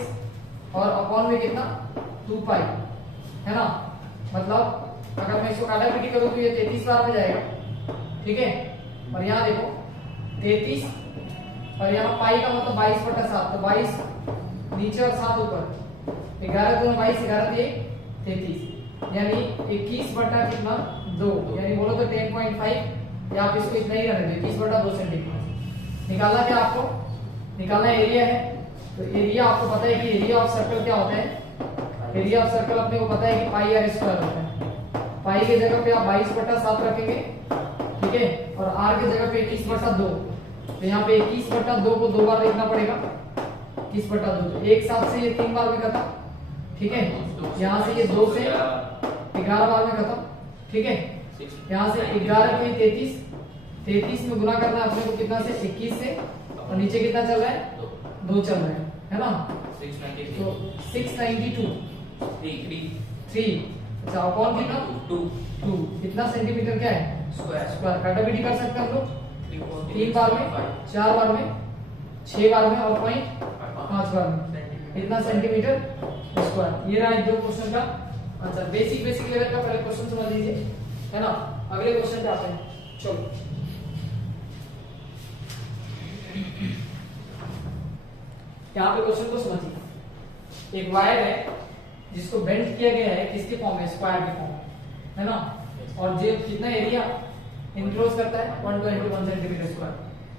और अपॉन में कितना 2π है ना। मतलब अगर मैं इसको काटाकुटी करूं तो ये 33 बार में जाएगा। ठीक है, और यहाँ देखो 33 और यहाँ पाई का मतलब 22/7, तो 22 नीचे और 7 ऊपर, 11 दूना 22, 11 33, यानी 21/2, यानी बोलो तो 10.5, या आप इसको इतना ही रहने दो 21/2 सेंटीमीटर। निकालना क्या आपको, निकालना एरिया है। तो एरिया आपको पता है कि एरिया ऑफ सर्कल क्या होता है, एरिया ऑफ सर्कल अपने को पता है कि पाई आर स्क्वायर होता है। पाई की जगह पे आप 22/7 रखेंगे, ठीक है, और r की जगह पे 21/2, तो यहाँ पे 21/2 को 2 बार लिखना पड़ेगा, 21/2, तो एक साथ से ये 3 बार में खत्म। ठीक है, यहाँ से ये 2 से 11 बार में खत्म। ठीक है, यहाँ से 11 को 33 में गुना करना है अपने को कितना से 21 से, और नीचे कितना चल रहा है 2 चल रहा है ना। तो 692 3 अच्छा, अपॉन कितना 2 कितना सेंटीमीटर क्या है स्क्वायर। काटाकुटी कर सकते हैं हम लोग 3 बार में, 4 बार में, 6 बार में और 5 बार में, इतना सेंटीमीटर स्क्वायर। ये रहा 2 क्वेश्चन का आंसर। बेसिक लेवल का पहले क्वेश्चन समझ लीजिए है ना। अगले क्वेश्चन पे आते हैं। चलो, यहाँ पे क्वेश्चन को समझिए। एक वायर है जिसको बेंड किया गया है, किसके फॉर्म में, स्क्वायर के फॉर्म में है ना। और ये कितना एरिया इंक्लोज करता है 121 सेंटीमीटर स्क्वायर।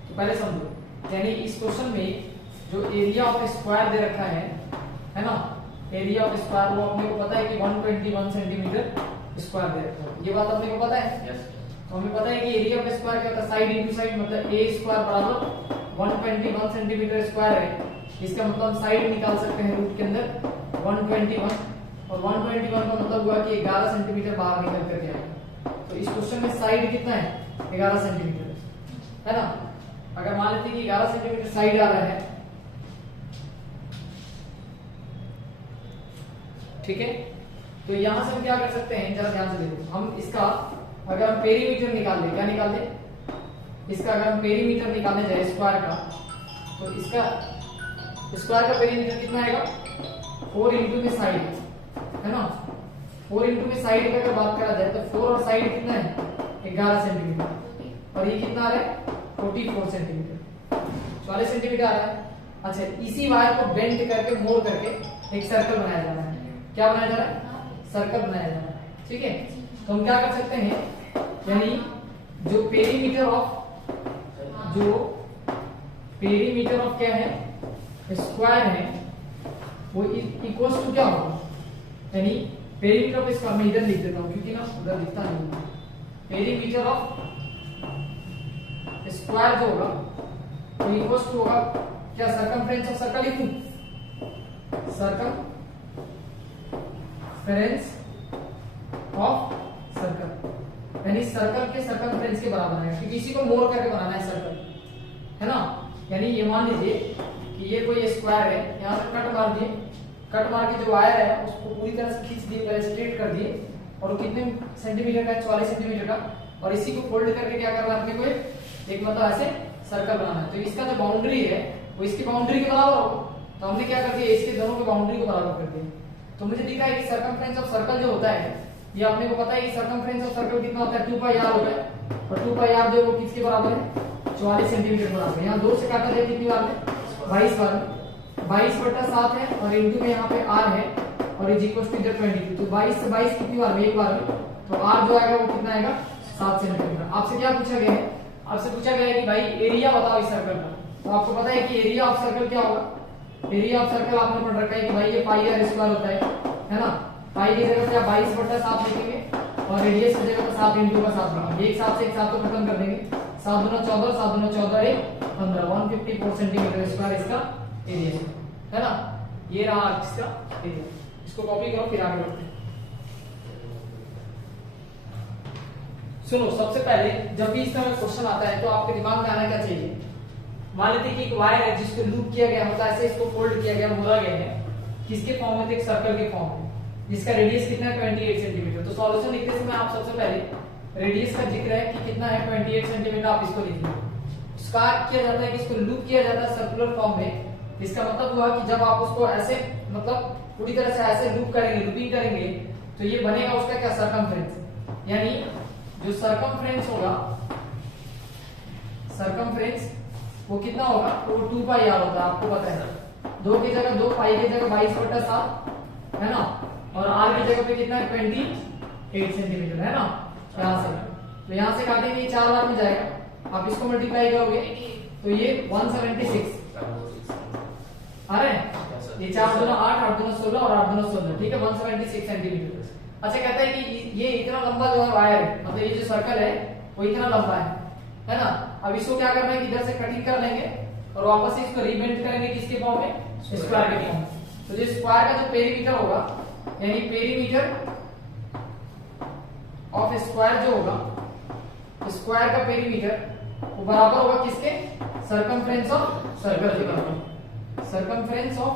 तो पहले समझो, यानी इस क्वेश्चन में जो एरिया ऑफ स्क्वायर दे रखा है ना, एरिया ऑफ स्क्वायर वो अपने को पता है कि 121 सेंटीमीटर स्क्वायर दे रखा है, ये बात अपने को पता है। यस तो हमें पता है कि एरिया ऑफ स्क्वायर क्या होता है, साइड इनटू साइड, मतलब ए स्क्वायर बराबर 121 सेंटीमीटर स्क्वायर है, इसका मतलब हम साइड निकाल सकते हैं रूट के अंदर 121, और 121 का मतलब हुआ कि 11 सेंटीमीटर बाहर निकल करके आएगा। तो इस क्वेश्चन में साइड कितना है, 11 सेंटीमीटर है ना। अगर मान लेते हैं कि 11 सेंटीमीटर साइड आ रहा है, ठीक है, तो यहां से हम क्या कर सकते हैं, जरा ध्यान से देखो, हम इसका अगर हम पेरीमीटर निकाल ले, क्या निकाल ले, इसका अगर हम पेरीमीटर निकालने जाए स्क्वायर का, तो इसका स्क्वायर का पेरीमीटर कितना आएगा, 4 इंटू में साइड है ना, 4 इंटू में साइड की अगर बात करा जाए तो 4 और साइड कितना है 11 सेंटीमीटर, और ये कितना आ रहा है 44 सेंटीमीटर, 40 सेंटीमीटर आ रहा है। अच्छा, इसी वायर को बेंड करके मोड़ करके एक सर्कल बनाया जा रहा है, क्या बनाया जा रहा है, सर्कल बनाया जा रहा है, ठीक है। तो हम क्या कर सकते हैं, यानी जो पेरीमीटर ऑफ क्या है स्क्वायर है, वो इक्वल्स टू क्या होगा, यानी पेरीमीटर ऑफ स्क्वायर, मैं इधर लिख देता हूं क्योंकि ना उधर दिखता नहीं है, पेरीमीटर ऑफ स्क्वायर जो होगा वो इक्वल्स टू होगा क्या, सरकमफ्रेंस ऑफ सर्कल लिखूं, सरकमफ्रेंस ऑफ सर्कल, यानी सर्कल के सरकमफ्रेंस के बराबर है, क्योंकि इसी को मोड़ करके बनाना है सर्कल, है ना। यानी ये मान लीजिए कि ये कोई स्क्वायर है, यहां से कट मार दिए, कट मार के जो वायर है उसको पूरी तरह से खींच दिए, पहले स्ट्रेट कर दिए, और वो कितने सेंटीमीटर का है, 44 सेंटीमीटर का, और इसी को फोल्ड करके क्या करना है अपने को, एक मतलब ऐसे सर्कल बनाना है। तो इसका जो बाउंड्री है वो इसकी बाउंड्री के बराबर होगा, तो हमने क्या कर दिया, इसके दोनों की बाउंड्री को बराबर कर दिया। तो मुझे दिख रहा है कि सरकमफ्रेंस ऑफ सर्कल जो होता है, ये अपने को पता है कि सरकमफ्रेंस ऑफ सर्कल कितना होता है, 2 पाई r होता है, और 2 पाई r जो वो किसके बराबर है, 44 सेंटीमीटर के बराबर है। यहाँ 2 से काटा जाए कितनी बार में, 22 बार में, 22/7 है, और इंटू में यहाँ पे r है, और इज इक्वल टू इधर 22, तो 22 से 22 कितनी बार में, एक बार में, तो r जो आएगा वो कितना आएगा 7 सेंटीमीटर। आपसे क्या पूछा गया है, आपसे पूछा गया है कि भाई एरिया बताओ इस सर्कल का, तो आपको पता है कि एरिया ऑफ सर्कल क्या होगा, एरिया ऑफ सर्कल आपने पढ़ रखा है कि भाई ये पाई r स्क्वायर होता है ना, पाई की जगह पे आप 22/7 लिखेंगे, और रेडियस की जगह पे 7 इंटू का 7 लिखेंगे, एक साथ से एक साथ को खत्म कर देंगे, 7 दूना 14, 7 दूना 14, 1 15, 154 सेंटीमीटर स्क्वायर इसका एरिया है ना। ये रहा इसका एरिया, इसको कॉपी करो फिर आगे बढ़ते हैं। सुनो, सबसे पहले जब भी इस तरह का क्वेश्चन आता है तो आपके दिमाग में आना क्या चाहिए, मान लेते हैं कि एक वायर है जिसको लूप किया गया, मतलब ऐसे इसको फोल्ड किया गया, मोड़ा गया है, किसके फॉर्म में, एक सर्कल के फॉर्म में, जिसका रेडियस कितना है 28 सेंटीमीटर। तो सॉल्यूशन लिखते समय आप सबसे पहले रेडियस का जिक्र है कि कितना है 28 सेंटीमीटर, आप इसको लिख लीजिए। इसका किया जाता है कि इसको लूप किया जाता है सर्कुलर फॉर्म में, इसका मतलब हुआ कि जब आप उसको ऐसे मतलब पूरी तरह से ऐसे लूप करेंगे, लूपिंग करेंगे, तो ये बनेगा उसका क्या, सरकमफ्रेंस, यानी जो सरकमफ्रेंस होगा, सरकमफ्रेंस वो कितना होगा, वो 2 पाई r होता है, आपको पता है, 2 की जगह 2, पाई की जगह 22/7 है ना, और r की जगह पे कितना है 28 सेंटीमीटर है ना। यहां से तो यहां से काटेंगे, ये 4 बार में जाएगा, आप इसको मल्टीप्लाई करोगे तो ये 176 आ रहे हैं, ये 4 दूना 8, 8 दूना 16 और 8 दूना 16, ठीक है, 176 सेंटीमीटर। अच्छा, कहता है कि ये इतना लंबा जो है वायर है, मतलब ये जो सर्कल है वो इतना लंबा है ना। अब इसको क्या करना है कि इधर से कटिंग कर लेंगे और वापस से इसको रीबेंड करेंगे, किसके फॉर्म में, स्क्वायर के फॉर्म में। तो जो स्क्वायर का जो पेरीमीटर होगा, यानी पेरीमीटर ऑफ स्क्वायर जो होगा, स्क्वायर का पेरीमीटर वो बराबर होगा किसके, सरकमफ्रेंस ऑफ सर्कल के बराबर, सरकमफ्रेंस ऑफ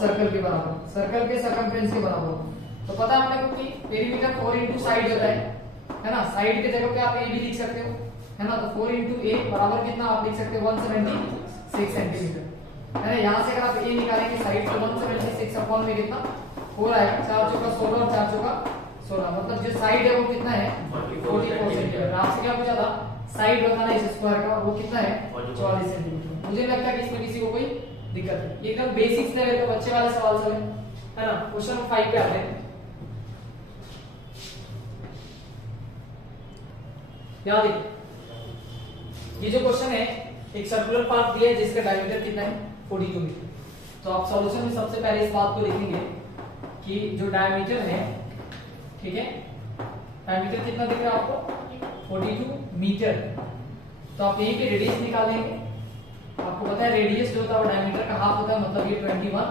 सर्कल के बराबर, सर्कल के सरकमफ्रेंस के बराबर। तो पता है अपने को कि पेरीमीटर 4 इंटू साइड होता है ना, साइड के जगह पे आप ए भी लिख सकते हो, है ना। तो 4 इंटू ए बराबर कितना आप लिख सकते हो, 176 सेंटीमीटर है ना। यहाँ से अगर आप ए निकालेंगे साइड से 176 अपॉन में कितना 4 आएगा, 4 चौका 16 और 4 चौका 16, मतलब जो साइड है वो कितना है 44 सेंटीमीटर। आपसे क्या पूछा था, साइड बताना इस स्क्वायर का, वो कितना है 44 सेंटीमीटर। मुझे लगता है कि इसमें किसी को कोई दिक्कत है, एकदम बेसिक्स लेवल का बच्चे वाला सवाल सब है ना। क्वेश्चन 5 पे आते हैं, यहाँ देखिए ये जो क्वेश्चन है एक सर्कुलर पार्ट दिया है जिसका डायमीटर कितना है 42 मीटर। तो आप सॉल्यूशन में सबसे पहले इस बात को लिखेंगे कि जो डायमीटर है, ठीक है, डायमीटर कितना दिख रहा है आपको 42 मीटर। तो आप यहीं पे रेडियस निकालेंगे। आपको पता है रेडियस जो होता है वो डायमीटर का हाफ होता है, मतलब ये 21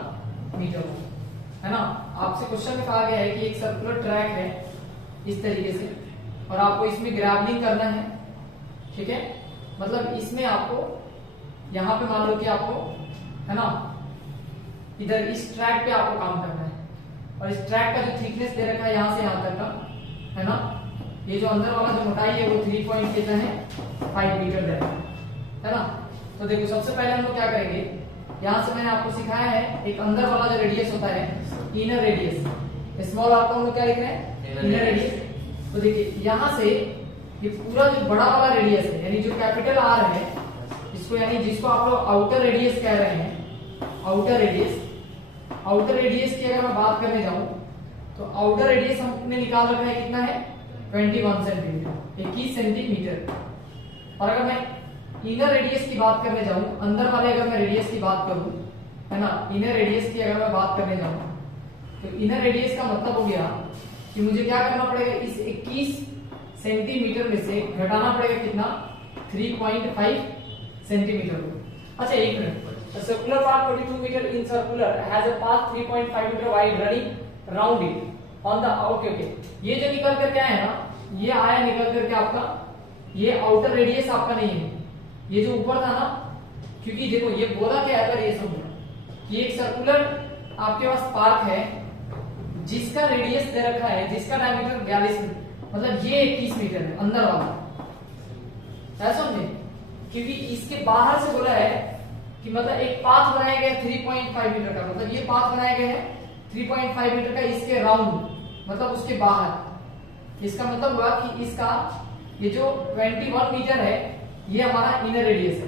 मीटर होगा, है ना। आपसे क्वेश्चन में कहा गया है कि एक सर्कुलर ट्रैक है इस तरीके से और आपको इसमें ग्रैवलिंग करना है, ठीक है। मतलब इसमें आपको यहाँ पे मान लो कि आपको, है ना, इधर इस ट्रैक पे आपको काम करना है और इस ट्रैक का जो थिकनेस दे रखा है यहाँ से यहाँ तक का, है ना, ये जो अंदर वाला जो मोटाई है वो 3 पॉइंट कितना है 5 मीटर दे रखा है ना। तो देखो सबसे पहले हम लोग क्या करेंगे, यहाँ से मैंने आपको सिखाया है एक अंदर वाला जो रेडियस होता है इनर रेडियस, स्मॉल आर को हम लोग क्या लिख रहे हैं इनर रेडियस। तो देखिए यहाँ से ये पूरा जो बड़ा वाला रेडियस है यानी जो कैपिटल आर है इसको, यानी जिसको आप लोग आउटर रेडियस कह रहे हैं, आउटर रेडियस, आउटर रेडियस की अगर मैं बात करने जाऊं तो आउटर रेडियस हमने निकाल रखा है कितना है 21 सेंटीमीटर, 21 सेंटीमीटर। और अगर मैं इनर रेडियस की बात करने जाऊं, अंदर वाले अगर मैं रेडियस की बात करूं, है ना, इनर रेडियस की अगर मैं बात करने जाऊं तो इनर रेडियस का मतलब हो गया कि मुझे क्या करना पड़ेगा, इस 21 सेंटीमीटर में से घटाना पड़ेगा कितना 3.5 सेंटीमीटर को। अच्छा एक minute, the circular path 22 meter in circular has a path 3.5 meter wide running round it on the okay ये जो निकल कर क्या है ना, ये आया निकल कर के आपका, ये आउटर रेडियस आपका नहीं है, ये जो ऊपर था ना, क्योंकि देखो ये बोला क्या है, अगर ये समझो कि एक सर्कुलर आपके पास पार्क है जिसका रेडियस दे रखा है, जिसका डायमीटर 42 मतलब ये 21 मीटर है अंदर वाला, ऐसा समझे, क्योंकि इसके बाहर से बोला है कि मतलब एक पाथ बनाया गया 3.5 मीटर का, मतलब ये पाथ बनाया गया है 3.5 मीटर का इसके राउंड, मतलब उसके बाहर। इसका मतलब हुआ कि इसका ये जो 21 मीटर है ये हमारा इनर रेडियस है,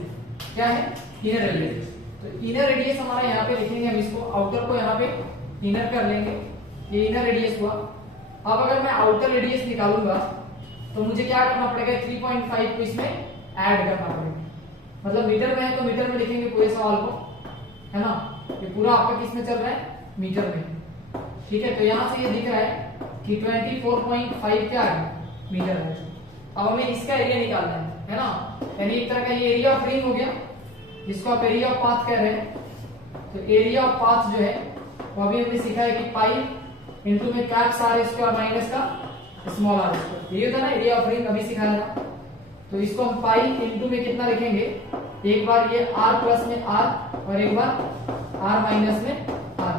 क्या है इनर रेडियस। तो इनर रेडियस हमारा यहाँ पे लिखेंगे हम इसको, आउटर को यहाँ पे इनर कर लेंगे, ये इनर रेडियस हुआ। अब अगर मैं आउटर रेडियस निकालूंगा तो मुझे क्या करना पड़ेगा, 3.5 को इसमें ऐड करना पड़ेगा, मतलब मीटर में है तो मीटर में लिखेंगे पूरे सवाल को, है ना। ये पूरा आपका किस में चल रहा है मीटर में, ठीक है। तो यहाँ से ये दिख रहा है कि 24.5 क्या है मीटर है। अब हमें इसका एरिया निकालना है ना, यानी एक तरह का ये एरिया ऑफ रिंग हो गया जिसको आप एरिया ऑफ पाथ कह रहे हैं। तो एरिया ऑफ पाथ जो है वो अभी हमने सीखा है कि पाई इंटू में कैप्स आर स्क्वायर माइनस का स्मॉल आर स्क्वायर, ये था ना एरिया ऑफ रिंग, अभी सिखाया था। तो इसको हम पाई इंटू में कितना लिखेंगे, एक बार ये आर प्लस में आर और एक बार आर माइनस में आर,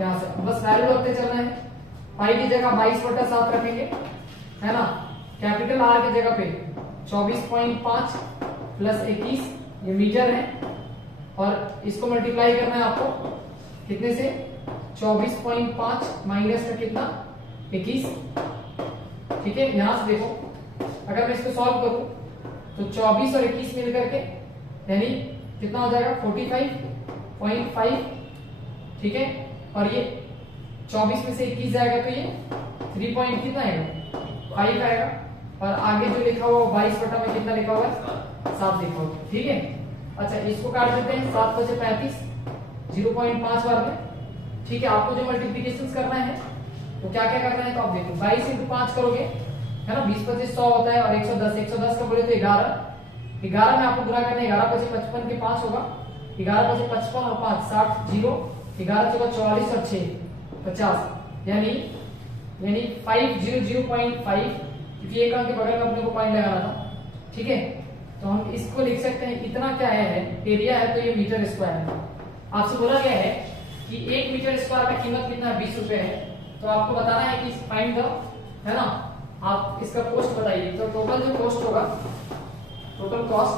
यहाँ से बस वैल्यू रखते चलना है। पाई की जगह 22/7 रखेंगे, है ना, कैपिटल आर की जगह पे 24.5 प्लस 21 ये मीटर है और इसको मल्टीप्लाई करना है आपको कितने से, 24.5 माइनस का कितना 21, ठीक है। यहां से देखो अगर मैं इसको सॉल्व करूं तो 24 और 21 मिल करके यानी कितना हो जाएगा 45.5, ठीक है। और ये 24 में से 21 जाएगा तो ये 3 पॉइंट कितना आएगा 5 आएगा, और आगे जो लिखा हुआ 22 में कितना लिखा हुआ है 7 लिखा हुआ, ठीक है। अच्छा इसको काट देते हैं, 7 बचे 35, 0.5 बार में, ठीक है। आपको जो मल्टीप्लिकेशन करना है तो क्या क्या करना है, तो आप देखो 22 इंटू 5 करोगे, है ना, 20 25 100 होता है, और 110 का बोले तो 11 में आपको गुणा करना है, 11 25 55 के 5 होगा, 11 25 55 और 5 60, 0 11 चौका 44 और 6 50, यानी 500.5, क्योंकि एक अंक के बगल में अपने को पॉइंट लगाना था, ठीक है। तो हम इसको लिख सकते हैं, इतना क्या है एरिया है तो ये मीटर स्क्वायर है। आपसे बोला गया है कि 1 मीटर स्क्वायर का कीमत कितना है 20 रुपए है, तो आपको बताना है कि फाइंड द, है ना, आप इसका कॉस्ट बताइए। तो टोटल जो कॉस्ट होगा, टोटल कॉस्ट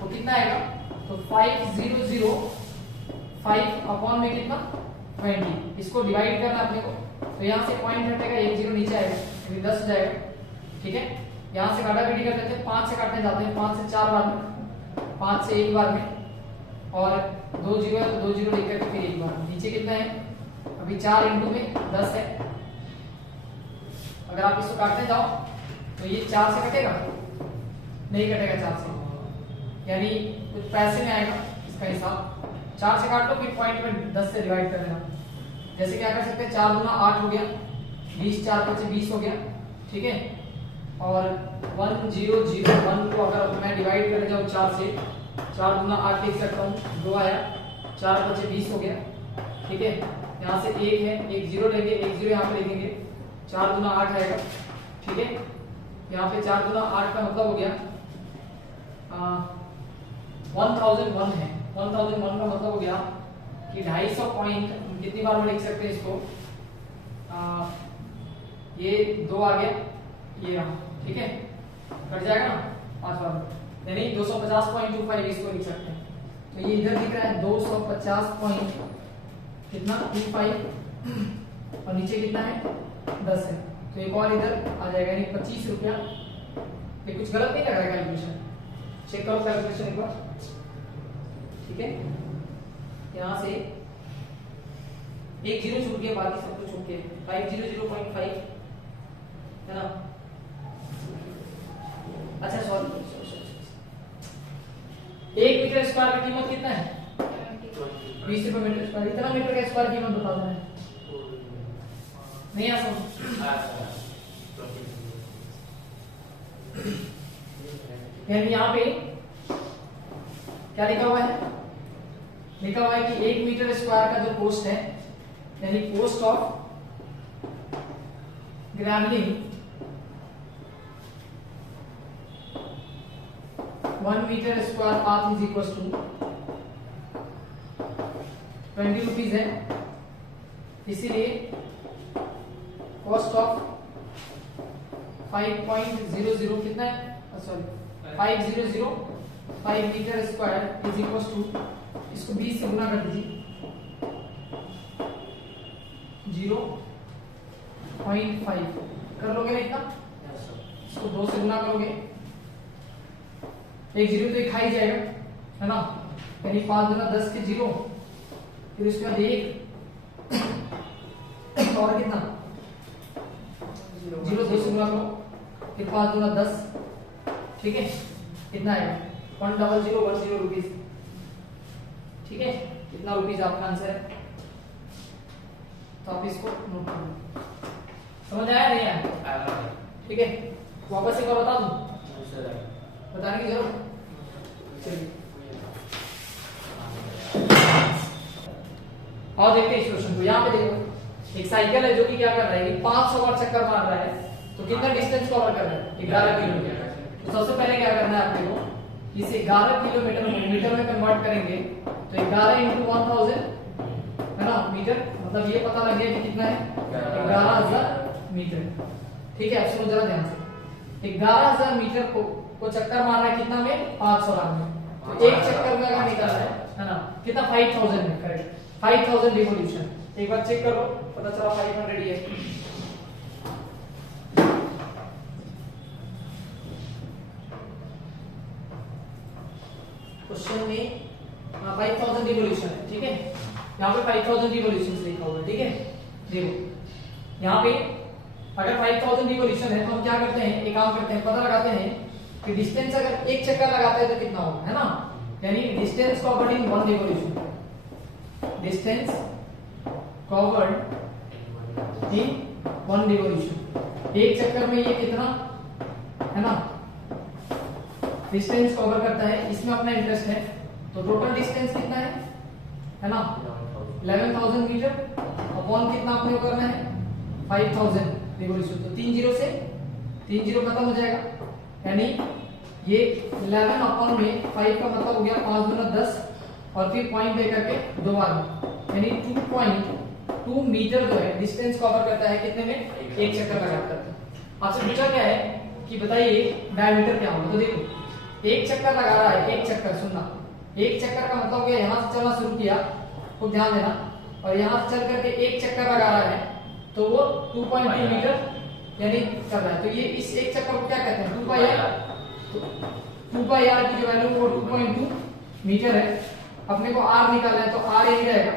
वो कितना आएगा, तो 5005 अपॉन में कितना 20, इसको डिवाइड करना अपने को। तो यहाँ से पॉइंट हटेगा, 1 0 नीचे आएगा, यानी 10 हो जाएगा, ठीक है। यहाँ से काटाकाटी कर लेते हैं, 5 से काटने जाते हैं, 5 से 4 बार में, 5 से 1 बार में, और 2 0 है तो 2 0 लिख करके फिर 1 बार। नीचे कितना है अभी 4 इंटू में 10 है, अगर आप इसको काटने जाओ तो ये 4 से कटेगा नहीं, कटेगा 4 से, यानी कुछ पैसे में आएगा इसका हिसाब। 4 से काट लो, फिर पॉइंट में 10 से डिवाइड कर देना। जैसे क्या कर सकते हैं, 4 गुना 8 हो गया, 20 4 5 20 हो गया, ठीक है। और 1001 को अगर मैं डिवाइड करने जाऊँ 4 से, 4 गुना 8 लिख सकता हूँ, 2 आया, 4 5 20 हो गया, ठीक है। यहाँ से 1 है, 1 0 लेंगे, 1 0 यहाँ पे लिखेंगे, 4 गुना 8 आएगा, ठीक है। यहाँ पे 4 गुना 8 का मतलब हो गया 1001 है। 1001 का मतलब हो गया कि 250 पॉइंट, कितनी बार में लिख सकते हैं इसको, ये 2 आ गया, ये रहा, ठीक है, कट जाएगा ना 5 बार में, यानी 250.25 इसको लिख सकते हैं। तो ये इधर दिख रहा है 250 पॉइंट कितना 25 और नीचे कितना है 10 है, तो एक और इधर आ जाएगा, यानी 25 रुपया। ये कुछ गलत नहीं लग रहा है कैलकुलेशन, चेक करो कैलकुलेशन एक बार, ठीक है। यहाँ से 1 0 छूट गया, बाकी सब कुछ छूट गया, 500.5 है ना। अच्छा सॉरी, 1 मीटर स्क्वायर की कीमत कितना है 20 रुपए मीटर स्क्वायर। इतना मीटर का स्क्वायर कीमत बता देना है, नहीं आ समझ। यानी यहाँ पे क्या लिखा हुआ है, लिखा हुआ है कि 1 मीटर स्क्वायर का जो कॉस्ट है, यानी cost of gravelling 1 metre square path is equal to 20 rupees है, इसीलिए कॉस्ट ऑफ 5.00 कितना है, sorry 5 metre square is equal to, इसको 20 से गुना कर दीजिए, 0.5 कर लोगे ना इतना, इसको 2 से गुना करोगे, 1 0 तो 1 खा ही जाएगा, है ना, यानी 5 गुना 10 के 0, फिर उसके बाद 1 और कितना 0 2 से गुना करो, फिर 5 गुना 10, ठीक है, कितना आएगा 1010 रुपीज, ठीक है। कितना रुपीज आपका आंसर है, तो आप इसको नोट कर लो। समझ आया नहीं आया, ठीक है। वापस एक बार बता दूं, बताने की जरूरत, चलिए और देखते हैं इस क्वेश्चन को। यहाँ पे देखो एक साइकिल है जो कि क्या कर रहा है, 500 बार चक्कर मार रहा है, तो कितना डिस्टेंस कवर कर रहा है 11 किलोमीटर। तो सबसे पहले क्या करना है आपको, इसे 11 किलोमीटर मीटर में कन्वर्ट करेंगे, तो 11 × 1000 है ना मीटर, मतलब ये पता लग गया कि कितना है 11,000 मीटर, ठीक है। अब सुनो जरा ध्यान से, 11,000 मीटर को चक्कर मार रहा है कितना में 500 बार में, तो एक चक्कर में अगर निकल रहा है ना कितना 5000 में, करेक्ट 5000 रिवॉल्यूशन। एक बार चेक करो, पता चला 500 ही है। क्वेश्चन में 5000 रिवॉल्यूशन है, ठीक है, यहाँ पे 5000 रिवॉल्यूशन लिखा हुआ है, ठीक है। देखो यहाँ पे अगर 5000 रिवॉल्यूशन है तो हम क्या करते हैं, एक काम करते हैं, पता लगाते हैं कि डिस्टेंस अगर एक चक्कर लगाते हैं तो कितना होगा, है ना, यानी distance covered in 1 revolution, distance covered in 1 revolution, एक चक्कर में ये कितना है ना डिस्टेंस कवर करता है, इसमें अपना इंटरेस्ट है। तो टोटल डिस्टेंस कितना है ना 11,000 मीटर, अपॉन कितना आपने करना है 5,000 रिवॉल्यूशन, तो 3 0 से 3 0 खत्म हो जाएगा, यानी ये 11 अपॉन में 5 का मतलब हो गया 5 गुना 10 और फिर पॉइंट दे करके 2 बार, यानी 2.2 मीटर जो है डिस्टेंस कवर करता है कितने में, एक चक्कर लगाकर। आपसे पूछा क्या है कि बताइए डायमीटर क्या होगा, तो देखो एक चक्कर लगा रहा है, एक चक्कर सुनना, एक चक्कर का मतलब हो गया यहाँ से चलना शुरू किया, खूब ध्यान देना, और यहाँ से चल करके एक चक्कर लगा रहा है, तो वो 2.2 मीटर यानी कर रहा है। तो ये इस एक चक्कर को क्या कहते हैं 2 पाई आर की जो वैल्यू वो 2.2 मीटर है। अपने को आर निकालना है, तो आर यही रहेगा,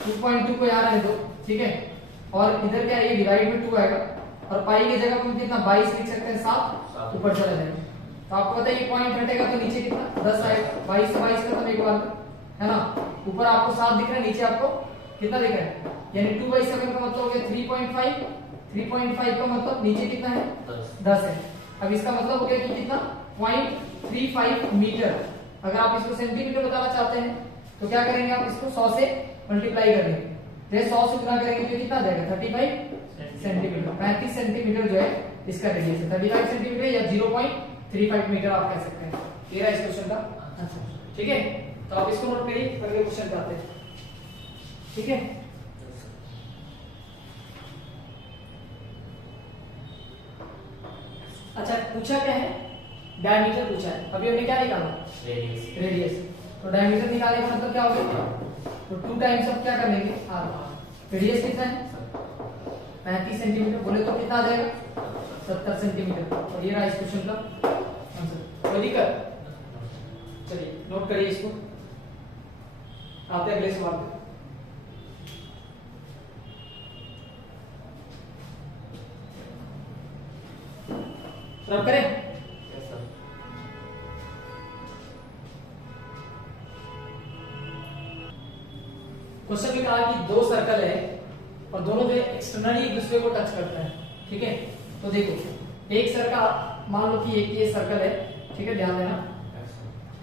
2.2 को यहाँ रहने दो, ठीक है, और इधर क्या है ये डिवाइड में 2 आएगा, और पाई की जगह पर कितना 22 लिख सकते हैं, 7 ऊपर चला जाएगा। तो आपको पता है ये पॉइंट हटेगा तो नीचे कितना 10 आएगा, 22 से 22 खत्म एक बार में, है ना। ऊपर आपको 7 दिख रहा है, नीचे आपको कितना दिख रहा है, यानी 2/7 का मतलब हो गया 3.5, 3.5 का मतलब नीचे कितना है 10 है। अब इसका मतलब हो गया कि कितना 0.35 मीटर। अगर आप इसको सेंटीमीटर बताना चाहते हैं तो क्या करेंगे, आप इसको 100 से मल्टीप्लाई करेंगे, तो 100 से गुना करेंगे तो कितना जाएगा 35 सेंटीमीटर। 35 सेंटीमीटर जो है इसका रेडियस है, 35 सेंटीमीटर या 0.35 मीटर आप कह सकते हैं। ये रहा इस क्वेश्चन का आंसर, ठीक है। तो आप इसको नोट करिए, अगले क्वेश्चन पे आते हैं, ठीक है। अच्छा पूछा क्या है, डायमीटर पूछा है, अभी हमने क्या निकाला रेडियस। तो डायमीटर निकालने का मतलब क्या हो गया, तो 2 टाइम्स अब क्या कर लेंगे आर। रेडियस कितना है 35 सेंटीमीटर, बोले तो कितना आ जाएगा 70 सेंटीमीटर। और ये रहा इस क्वेश्चन का आंसर। कोई दिक्कत, चलिए नोट करिए इसको, आते हैं अगले सवाल पे। रब करें। क्वेश्चन में कहा कि 2 सर्कल है और दोनों जो एक्सटर्नली एक दूसरे को टच करते हैं, ठीक है। तो देखो एक सर्कल, मान लो कि एक ये सर्कल है, ठीक है, ध्यान देना,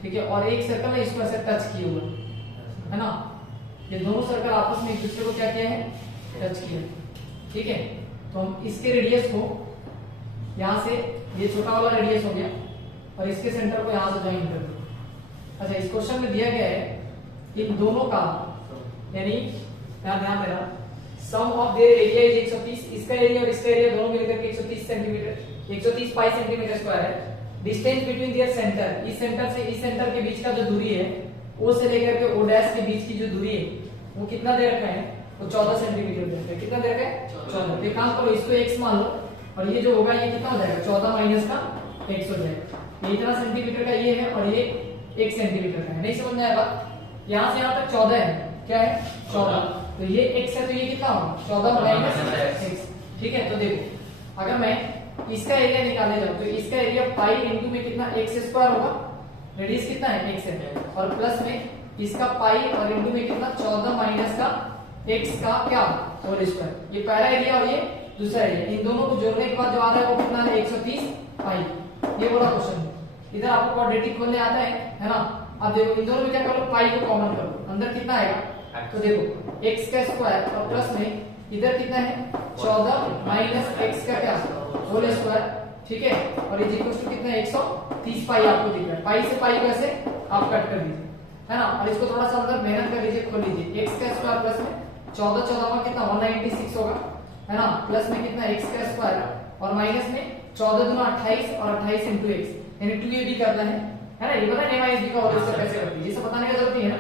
ठीक है, और एक सर्कल है इसको ऐसे टच किए हुए, है ना। ये दोनों सर्कल आपस में एक दूसरे को क्या किया है टच किया, ठीक है। तो हम इसके रेडियस को यहां से, ये छोटा वाला रेडियस हो गया, और इसके सेंटर को यहां से ज्वाइन कर दो। अच्छा इस क्वेश्चन में दिया गया है इन दोनों का, यानी ध्यान देना, सम ऑफ देयर एरिया इज 130, इसका एरिया और इसका एरिया दोनों मिलकर के 130 सेंटीमीटर, 130 पाई सेंटीमीटर स्क्वायर है। डिस्टेंस बिटवीन देयर सेंटर, इस सेंटर से इस सेंटर के बीच का जो दूरी है, ओ से लेकर के ओ डैश के बीच की जो दूरी है वो कितना दे रखा है, वो 14 सेंटीमीटर दे रखा है। कितना दे रखा है 14। एक काम करो, इसको x मान लो, और ये जो होगा ये कितना हो जाएगा 14 माइनस का x हो जाएगा। ये इतना सेंटीमीटर का ये है और ये 1 सेंटीमीटर का है, नहीं समझ में आया बात। यहां से यहां तक 14 है, क्या है 14, तो ये x है, तो ये कितना होगा 14 माइनस x, ठीक है। तो देखो अगर मैं इसका एरिया निकालने जाऊं तो इसका एरिया पाई इनटू में कितना x स्क्वायर होगा, रेडियस कितना है x है, और प्लस में इसका पाई और इनटू में कितना 14 माइनस का x का क्या होल स्क्वायर। ये पहला एरिया और ये दूसरा एरिया, इन दोनों को जोड़ने के बाद जो आ रहा है वो कितना है 130 पाई। ये बोला क्वेश्चन। इधर आपको क्वाड्रेटिक खोलने आता है ना। अब देखो इन दोनों में क्या करो, पाई को कॉमन करो, अंदर कितना आएगा, तो देखो x का स्क्वायर और प्लस में इधर कितना है 14 माइनस x का क्या होल स्क्वायर, ठीक है। और इज इक्वल टू कितना है 130 पाई आपको दिख रहा है। पाई से पाई को ऐसे आप कट कर दीजिए, है ना। और इसको थोड़ा सा अंदर मेहनत कर लीजिए, खोल लीजिए। x का स्क्वायर प्लस में 14 14 में कितना 196 होगा, है ना, प्लस में कितना x का स्क्वायर और माइनस में 14 दूना 28 और 28 इंटू x, यानी 2ab करना है ना। ये पता है -b का होल स्क्वायर कैसे करती है, ये सब बताने की जरूरत नहीं है ना,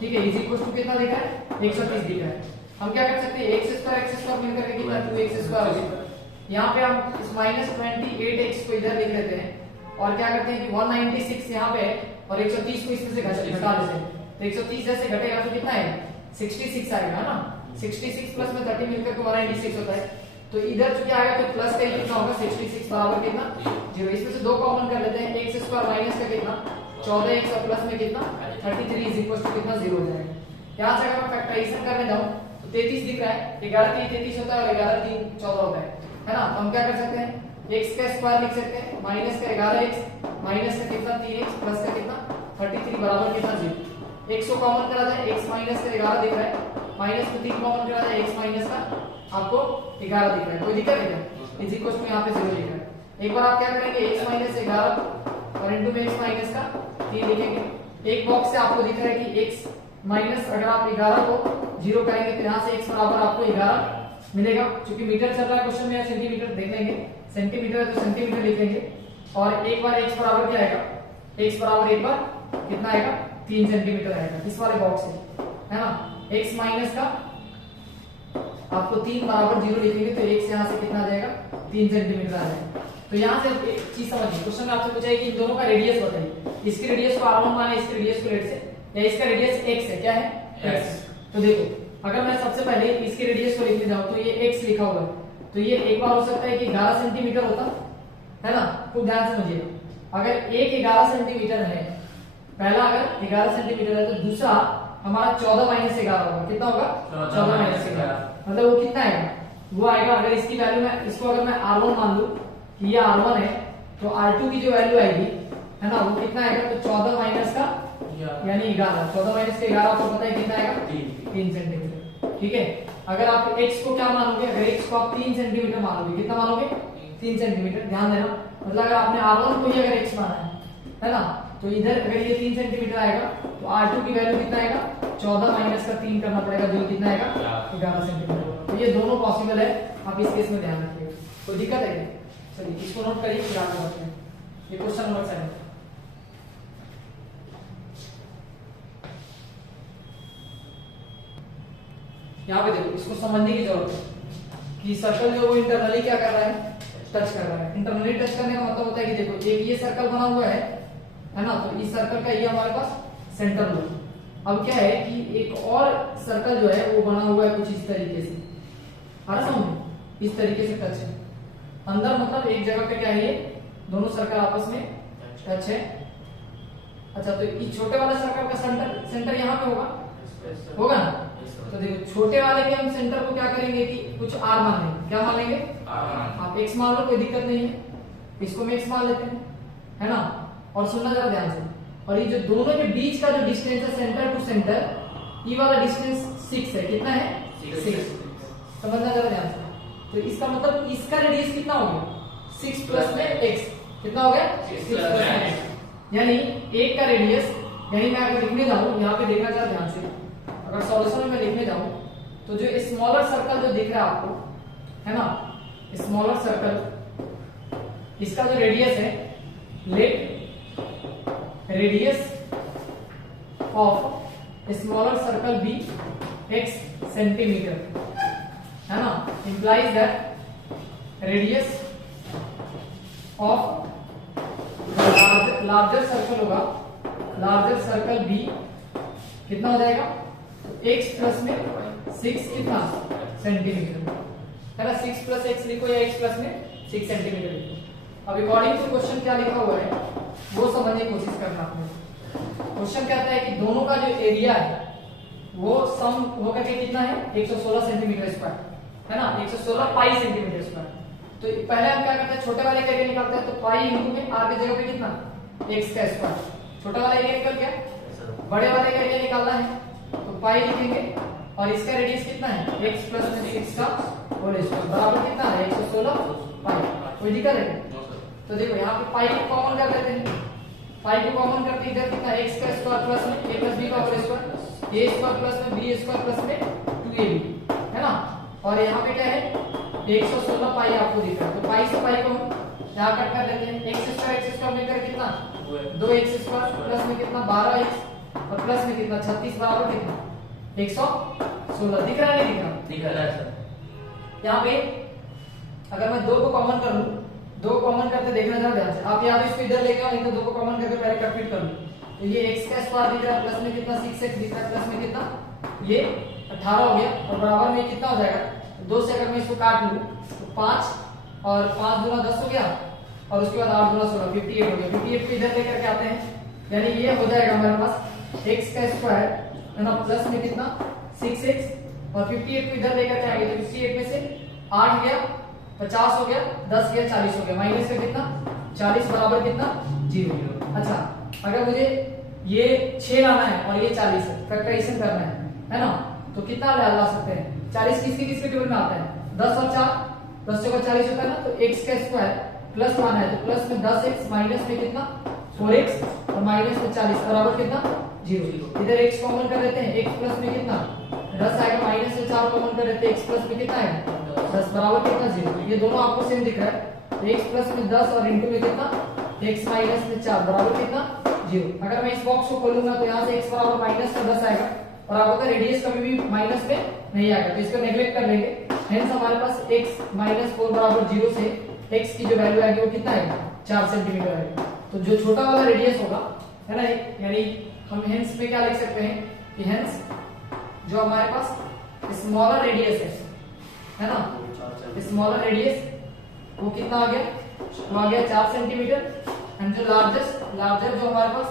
ठीक है। इज इक्वल टू कितना दिखा है 130 दिखा है। हम क्या कर सकते हैं x स्क्वायर मिलकर के कितना 2x स्क्वायर हो जाएगा। यहाँ पे हम इस -28x को इधर लिख लेते हैं और क्या करते हैं कि 196 यहाँ पे और 130 को इसमें से घटा लेते हैं, तो 130 जैसे घटेगा तो कितना है 66 आएगा, है ना। 66 प्लस में 30 मिलकर के 196 होता है। तो इधर जो क्या आएगा तो प्लस का कितना होगा 66 बराबर कितना 0। इसमें से 2 कॉमन कर लेते हैं, x स्क्वायर माइनस का कितना 14x और प्लस में कितना 33 इज इक्वल टू कितना 0 हो जाएगा। यहाँ से अगर मैं फैक्टराइजेशन करने जाऊं तो 33 दिख रहा है, 11 3 33 होता है और 11 3 14 होता है ना। तो हम क्या कर सकते हैं x का स्क्वायर लिख सकते हैं, माइनस का 11x माइनस का कितना 3x प्लस का कितना 33 बराबर कितना 0। x को कॉमन करा जाए, x माइनस का 11 दिख रहा है, माइनस में 3 कॉमन करा जाए, x माइनस का आपको 11 दिख रहा है, कोई दिक्कत है क्या, इज इक्वल टू यहाँ पे 0 लिख रहा है। एक बार आप क्या करेंगे x माइनस 11 और इनटू में x माइनस का 3 लिखेंगे। एक बॉक्स से आपको दिख रहा है कि x माइनस अगर आप 11 को 0 करेंगे तो यहाँ से x बराबर आपको 11 मिलेगा। क्योंकि मीटर चल रहा है क्वेश्चन में, सेंटीमीटर देख लेंगे, सेंटीमीटर है तो सेंटीमीटर लिख लेंगे। और एक बार x बराबर क्या आएगा, x बराबर एक बार कितना आएगा 3 सेंटीमीटर आएगा इस वाले बॉक्स से, है ना। x माइनस का आपको 3 बराबर 0 लिखेंगे तो x यहाँ से कितना आ जाएगा 3 सेंटीमीटर आ जाएगा। तो यहाँ से एक चीज समझिए, क्वेश्चन में आपसे पूछा है कि इन दोनों का रेडियस बताइए। इसके रेडियस को r1 माने, इसके रेडियस को लेट से, या इसका रेडियस x है, क्या है x। तो देखो अगर मैं सबसे पहले इसके रेडियस को लिखने जाऊं तो ये x लिखा हुआ है, तो ये एक बार हो सकता है कि 11 सेंटीमीटर होता है ना। खूब ध्यान से समझिएगा, अगर एक 11 सेंटीमीटर है, पहला अगर 11 सेंटीमीटर है तो दूसरा हमारा 14 माइनस 11 होगा। कितना होगा? 14 माइनस 11। मतलब वो कितना आएगा? वो आएगा, अगर इसकी वैल्यू मैं इसको अगर मैं R1 मान लूं कि ये R1 है, तो R2 की जो वैल्यू आएगी है ना, वो कितना आएगा? तो 14 माइनस का यानी 11, 14 माइनस के 11 आपको पता है कितना आएगा? 3 सेंटीमीटर। ठीक है, अगर आप x को क्या मानोगे? अगर x को आप 3 सेंटीमीटर मानोगे, कितना मानोगे? 3 सेंटीमीटर। ध्यान देना, मतलब अगर आपने R1 को ही अगर x माना है ना, तो इधर अगर ये 3 सेंटीमीटर आएगा तो R2 की वैल्यू कितना आएगा? 14 माइनस का 3 करना पड़ेगा, जो कितना आएगा? 11 सेंटीमीटर। तो ये दोनों पॉसिबल है, आप इस केस में ध्यान रखिएगा। कोई दिक्कत है क्या? चलिए इसको नोट करिए, फिर आगे बढ़ते हैं। ये क्वेश्चन नंबर 7। यहाँ पे देखो, इसको समझने की जरूरत है कि सर्कल जो वो इंटरनली क्या कर रहा है? टच कर रहा है। इंटरनली टच करने का मतलब होता है कि देखो एक ये सर्कल बना हुआ है ना, तो इस सर्कल का ये हमारे पास सेंटर होगा। अब क्या है कि एक और सर्कल जो है वो बना हुआ है कुछ इस तरीके से, आ रहा समझ? इस तरीके से टच है अंदर, मतलब एक जगह पे क्या है, ये दोनों सर्कल आपस में टच है। अच्छा, तो इस छोटे वाले सर्कल का सेंटर यहाँ पे होगा ना? तो देखो छोटे वाले के हम सेंटर को क्या करेंगे कि कुछ r मान लेंगे। क्या मान लेंगे? आप x मान लो, कोई दिक्कत नहीं है, इसको हम x मान लेते हैं, है ना। और सुनना जरा ध्यान से, और ये जो दोनों के बीच का जो डिस्टेंस है सेंटर टू सेंटर, ये वाला डिस्टेंस 6 है। कितना है? 6। समझना जरा ध्यान से। तो इसका मतलब इसका रेडियस कितना हो गया? 6 प्लस में x। कितना हो गया? 6 प्लस में x। यानी एक का रेडियस, यानी मैं अगर लिखने जाऊं, यहाँ पे देखना जरा ध्यान से, अगर सॉल्यूशन में मैं लिखने जाऊं तो जो स्मॉलर सर्कल जो दिख रहा है आपको, है ना, स्मॉलर सर्कल, इसका जो रेडियस है, let radius of smaller circle be x centimetre, है ना, implies that radius of larger circle होगा, लार्जर सर्कल बी कितना हो जाएगा? x प्लस में 6 कितना सेंटीमीटर, है ना। 6 प्लस x लिखो या x प्लस में 6 सेंटीमीटर लिखो। अब अकॉर्डिंग टू क्वेश्चन क्या लिखा हुआ है वो समझने की कोशिश करना आपने। क्वेश्चन कहता है कि दोनों का जो एरिया है वो सम होकर के कितना है? 116 सेंटीमीटर स्क्वायर, है ना, 116 पाई सेंटीमीटर स्क्वायर। तो पहले हम क्या करते हैं? छोटे वाले का एरिया निकालते हैं, तो पाई इंटू में r की जगह पे कितना? x का स्क्वायर। छोटा वाला एरिया निकल गया, बड़े वाले का एरिया निकालना है तो पाई लिखेंगे, और इसका रेडियस कितना है? x प्लस में 6 का होल स्क्वायर बराबर कितना है? 116 पाई। कोई दिक्कत है? तो देखो यहाँ पे पाई को कॉमन कर लेते हैं, पाई को कॉमन करते इधर कितना? x का स्क्वायर प्लस में a प्लस b का whole square, a square plus में b स्क्वायर प्लस में 2ab, है ना। और यहाँ पे क्या है? 116 पाई आपको दिख रहा है, तो पाई से पाई को हम यहाँ कट कर लेते हैं। x स्क्वायर मिलकर कितना? 2x स्क्वायर प्लस में कितना? 12x और प्लस में कितना? 36 बराबर कितना? 116। दिख रहा है? नहीं दिख रहा है सर। यहाँ पे अगर मैं 2 को कॉमन कर लूं, 2 को कॉमन करते देखना जरा ध्यान से, आप यहाँ पे इसको इधर लेके आओ, नहीं तो 2 को कॉमन करके पहले कंप्लीट कर लूं। तो ये x का स्क्वायर दिख रहा है, प्लस में कितना? 6x दिख रहा है, प्लस में कितना? ये 18 हो गया, और बराबर में कितना हो जाएगा? 2 से अगर मैं इसको काट लूं तो 5 और 5 दूना 10 हो गया, और उसके बाद 8 दूना 16, 58 हो गया। 58 को इधर लेकर के आते हैं, यानी ये हो जाएगा हमारे पास x का स्क्वायर, है ना, प्लस में कितना? 6x, और 58 को इधर लेकर के आएंगे तो 58 में से 8 गया, 50 हो गया, 10 गया, 40 हो गया, माइनस का कितना? 40 बराबर कितना? 0। अच्छा, अगर मुझे ये 6 लाना है और ये 40 है, फैक्टराइजेशन करना है ना, तो कितना ला सकते हैं? 40 किसके टेबल में आता है? 10 और 4, 10 से 40 होता है ना, तो x का स्क्वायर प्लस लाना है, तो प्लस में 10x, माइनस में कितना? 4x, और माइनस में 40 बराबर कितना? 0। इधर x कॉमन कर लेते हैं, x प्लस में कितना? 10 आएगा, माइनस में 4 कॉमन कर लेते हैं, x प्लस में कितना आएगा? 10 बराबर कितना? 0। ये दोनों आपको सेम दिख रहा है, तो x प्लस में 10 और इंटू में कितना? x माइनस में 4 बराबर कितना? 0। अगर मैं इस बॉक्स को खोलूंगा तो यहाँ से x बराबर माइनस का 10 आएगा, और आपको का रेडियस कभी भी माइनस में नहीं आएगा, तो इसको नेगलेक्ट कर लेंगे। हेंस हमारे पास x माइनस 4 बराबर 0 से x की जो वैल्यू आएगी वो कितना आएगा? 4 सेंटीमीटर आएगा। तो जो छोटा वाला रेडियस होगा, है ना, यानी हम हेंस में क्या लिख सकते हैं कि हेंस जो हमारे पास स्मॉलर रेडियस है ना, स्मॉलर रेडियस वो कितना आ गया? वो आ गया 4 सेंटीमीटर, एंड जो लार्जर जो हमारे पास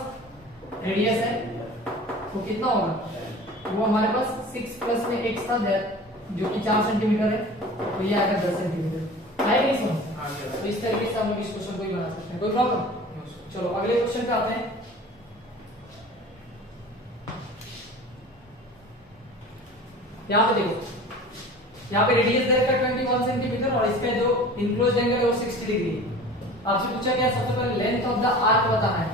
रेडियस है वो कितना होगा, वो हमारे पास 6 प्लस में x था जो कि 4 सेंटीमीटर है, तो ये आएगा 10 सेंटीमीटर। आएगा नहीं समझ? तो इस तरीके से हम लोग इस क्वेश्चन को ही बना सकते हैं, कोई प्रॉब्लम? चलो अगले क्वेश्चन पे आते हैं। यहाँ पे देखो, यहाँ पे रेडियस दे रखा है 21 सेंटीमीटर और इसका जो इनक्लोज्ड एंगल है वो 60 डिग्री है। आपसे पूछा गया सबसे पहले लेंथ ऑफ द आर्क बताना है,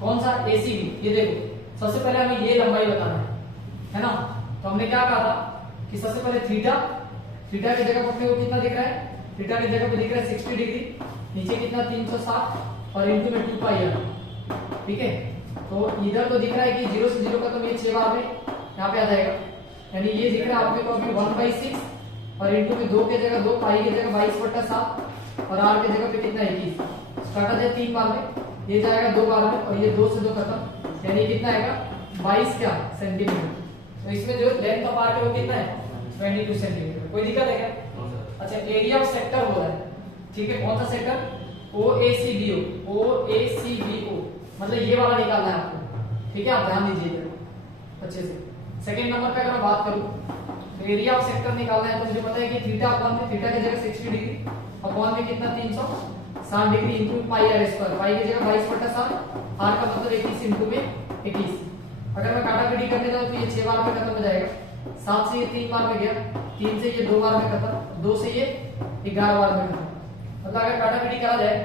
कौन सा, एसीबी। ये देखो सबसे पहले हमें ये लंबाई बताना है ना। तो हमने क्या कहा था कि सबसे पहले थीटा की जगह पर अपने को कितना दिख रहा है, थीटा की जगह पे दिख रहा है 60 डिग्री, नीचे कितना 360 और इनटू में 2 पाई आर, ठीक है। तो इधर तो दिख रहा है कि 0 से 0 का तो ये 6 बार में यहाँ पे आ जाएगा, यानी ये दिख रहा है आपके को अभी 1/6 और इनटू में 2 के जगह 2, पाई की जगह 22/7 और आर की जगह पे कितना 21, काटा जाए 3 बार में, ये जाएगा 2 बार में और ये 2 से 2 खत्म, यानी कितना आएगा 22 क्या सेंटीमीटर। तो इसमें जो लेंथ ऑफ आर्क है वो कितना है 22 सेंटीमीटर। कोई दिक्कत है क्या? अच्छा एरिया ऑफ सेक्टर बोला है, ठीक है, कौन सा सेक्टर, OACBO, मतलब ये वाला निकालना है आपको, ठीक है, आप ध्यान दीजिएगा अच्छे से। सेकंड नंबर पे अगर मैं बात करूं तो एरिया ऑफ सेक्टर निकालना है, तो मुझे पता है कि थीटा अपॉन में, थीटा की जगह 60 डिग्री अपॉन में कितना 360 degree into pi r square, pi की जगह 22/7, आर का मतलब 21 इनटू में 21। अगर मैं काटाकाटी करने जाऊं तो ये 6 बार में खत्म हो जाएगा, 7 से ये 3 बार में गया, 3 से ये 2 बार में खत्म, 2 से ये 11 बार में खत्म। मतलब अगर काटाकाटी करा जाए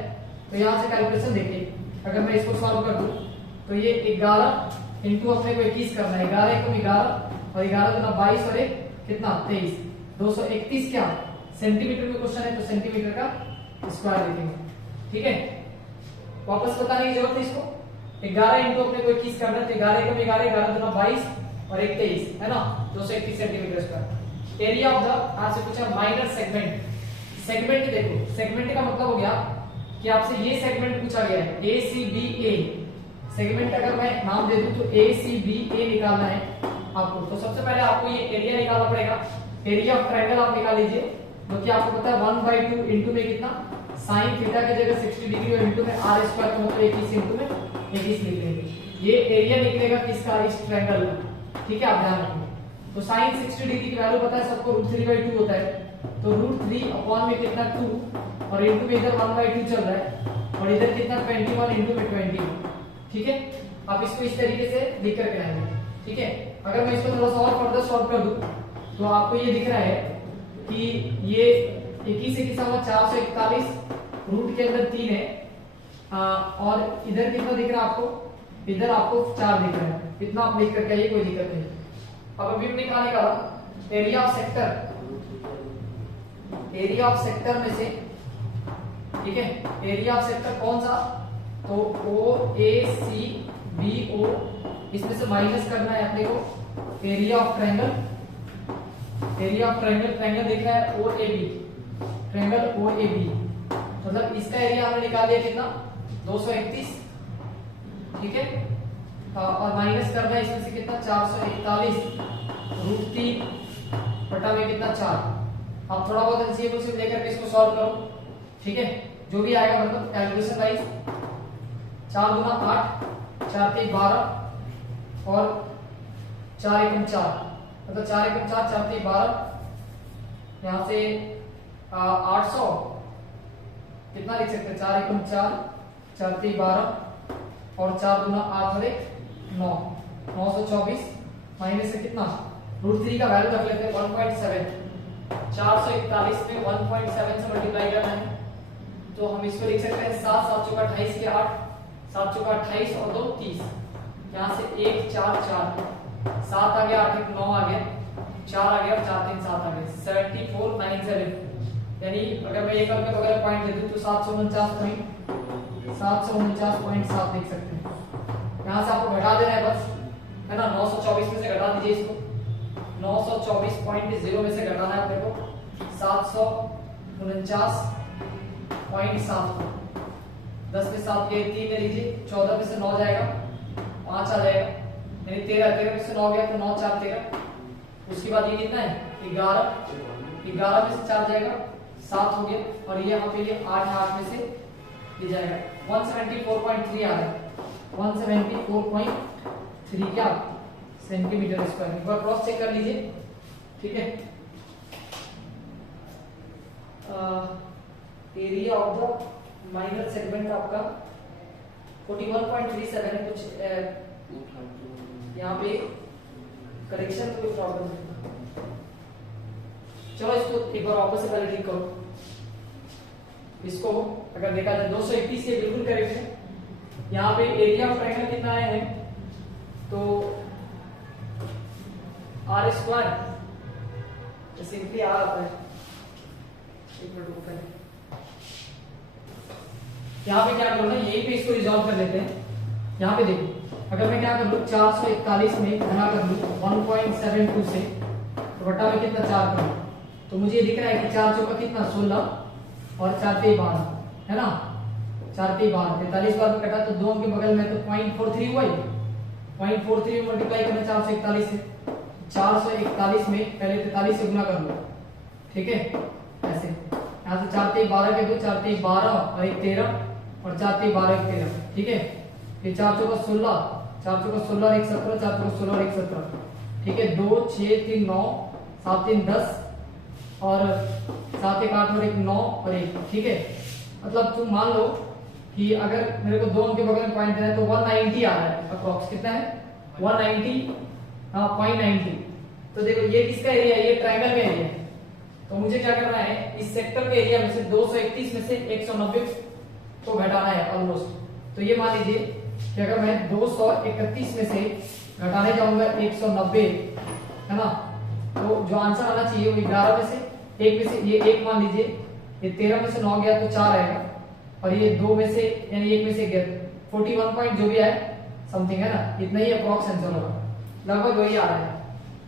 तो यहाँ से कैलकुलेशन देखिए, अगर मैं इसको सॉल्व कर दूं तो ये 11 इनटू अपने को 21 करना है, 11 को 11 और 11 गुना 22 और 1 कितना 23, 231 क्या सेंटीमीटर में क्वेश्चन है, तो सेंटीमीटर का स्क्वायर लिखेंगे, ठीक है। वापस बताने की जरूरत है इसको, 11 इनटू अपने को 21 करना है, तो 11 को 11, 11 गुना 22 और 1 23 है ना, 231 centimetre square. Area of the, आपसे पूछा माइनर सेगमेंट, सेगमेंट देखो, सेगमेंट का मतलब हो गया कि आपसे ये सेगमेंट पूछा गया है ACBA, सेगमेंट अगर मैं नाम दे दूं तो ACBA निकालना है आपको, तो सबसे पहले आपको ये एरिया निकालना पड़ेगा। एरिया ऑफ ट्रायंगल आप निकाल लीजिए, जो कि आपको पता है 1/2 इनटू में कितना sin थीटा की जगह 60 डिग्री और इनटू में r स्क्वायर का मतलब 21 इनटू में 21 लिख लेंगे। ये एरिया निकलेगा किसका, इस ट्रायंगल का, ठीक है, आप ध्यान रखिए। तो sin 60 डिग्री की वैल्यू पता है सबको, √3/2 होता है, तो √3 अपॉन में कितना 2 और इनटू में इधर 1/2 चल रहा है और इधर कितना 21 इनटू में 21, ठीक है। आप इसको इस तरीके से लिख करके आएंगे, ठीक है। अगर मैं इसको थोड़ा सा और फर्दर सॉल्व कर दूं तो आपको ये दिख रहा है कि ये 21 से कितना होगा 441, रूट के अंदर 3 है और इधर कितना दिख रहा है आपको, इधर आपको 4 दिख रहा है, इतना आप लिख करके आइए, कोई दिक्कत नहीं। अब अभी हमने कहा निकाला area of sector, area of sector में से, ठीक है, एरिया ऑफ सेक्टर कौन सा, तो OACBO, इसमें से माइनस करना है अपने को area of triangle, area of triangle, triangle दिख रहा है OAB, ट्रायंगल OAB, मतलब इसका एरिया हमने निकाल लिया कितना 231, ठीक है, और माइनस करना है इसमें से कितना 441 √3 बटा में कितना 4। अब थोड़ा बहुत एलसीएम से लेकर के इसको सॉल्व करो, ठीक है, जो भी आएगा मतलब कैलकुलेशन वाइज 4 गुना 8, 4 3 12 और 4 एकम 4, मतलब 4 एकम 4, 4 3 12, यहाँ से 800 कितना लिख सकते हैं, 4 एकम 4, 4 3 12 और 4 गुना 8 और 1 9, 924 माइनस से कितना √3 का वैल्यू रख लेते हैं 1.7, 441 में 1.7 से मल्टीप्लाई करना है, तो हम इसको लिख सकते हैं 7 7 चौका 28 के 8, 7 चौका 28 और 2 30, यहाँ से 1 4 4, 7 आ गया, 8 1 9 आ गया, 4 आ गया और 4 3 7 आ गया, 7497, यानी अगर मैं ये करके बगैर पॉइंट दे दूं तो 749.7 लिख सकते हैं। यहाँ से आपको घटा देना है बस, है ना, 924 में से घटा दीजिए इसको, 924.0 में से घटाना है अपने को 749.7, 10 में 7 के 3 ले लीजिए, 14 में से 9 जाएगा, 5 आ जाएगा, यानी 13 में से 9 गया तो 9 4 13, उसके बाद ये कितना है 11 में से 4 जाएगा 7 हो गया, और ये यहाँ पे 8 में से ये जाएगा 174.3 आ रहा है, 174.3 क्या सेंटीमीटर स्क्वायर। एक बार क्रॉस चेक कर लीजिए, ठीक है। Area of the minor segment आपका 41.37 है। कुछ यहाँ पे करेक्शन कोई प्रॉब्लम नहीं। चलो इसको एक बार वापस से पहले ठीक करो। इसको अगर देखा जाए 231 से बिल्कुल करेक्ट है। यहाँ पे एरिया ऑफ ट्रायंगल कितना आया है, तो आर स्क्वायर सिंपली आर आता है। एक मिनट रुको पहले, यहाँ पे क्या करो ना, यहीं पे इसको रिजॉल्व कर लेते हैं। यहाँ पे देखो, अगर मैं क्या कर लूँ 441 में गुणा कर लूँ 1.72 से, तो बटा में कितना 4 करूँ, तो मुझे दिख रहा है कि 4 चौका कितना 16 और 4 3 12 है ना, 4 3 12 43 बार में कटा तो 2 के बगल में तो 0.43 हुआ ही, 0.43 मल्टीप्लाई करना 441 से, 441 में पहले 43 से गुना कर लो, ठीक है। ऐसे यहाँ से 4 3 12 के दो, 4 3 12 और 1 13 और 4 3 12 1 13, ठीक है। फिर 4 चौका 16, 4 चौका 16 और 1 17, 4 चौका 16 और 1 17, ठीक है। 2 6 3 9 7 3 10 और 7 1 8 और 1 9 और 1, ठीक है। मतलब तुम मान लो कि अगर मेरे को 2 के बगल में पॉइंट देना है तो 190 आ रहा है अप्रॉक्स, कितना है 190, हाँ 0.90। तो देखो ये किसका एरिया है, ये ट्रायंगल का एरिया है। तो मुझे क्या करना है, इस सेक्टर के एरिया में से 231 में से 190 को घटाना है ऑलमोस्ट। तो ये मान लीजिए कि अगर मैं 231 में से घटाने जाऊंगा 190, है ना, तो जो आंसर आना चाहिए वो 11 में से 1 में से ये 1 मान लीजिए, ये 13 में से 9 गया तो 4 आएगा, और ये 2 में से यानी 1 में से गया 41 पॉइंट जो भी है समथिंग, है ना, इतना ही अप्रॉक्स आंसर होगा, लगभग वही आ रहा है।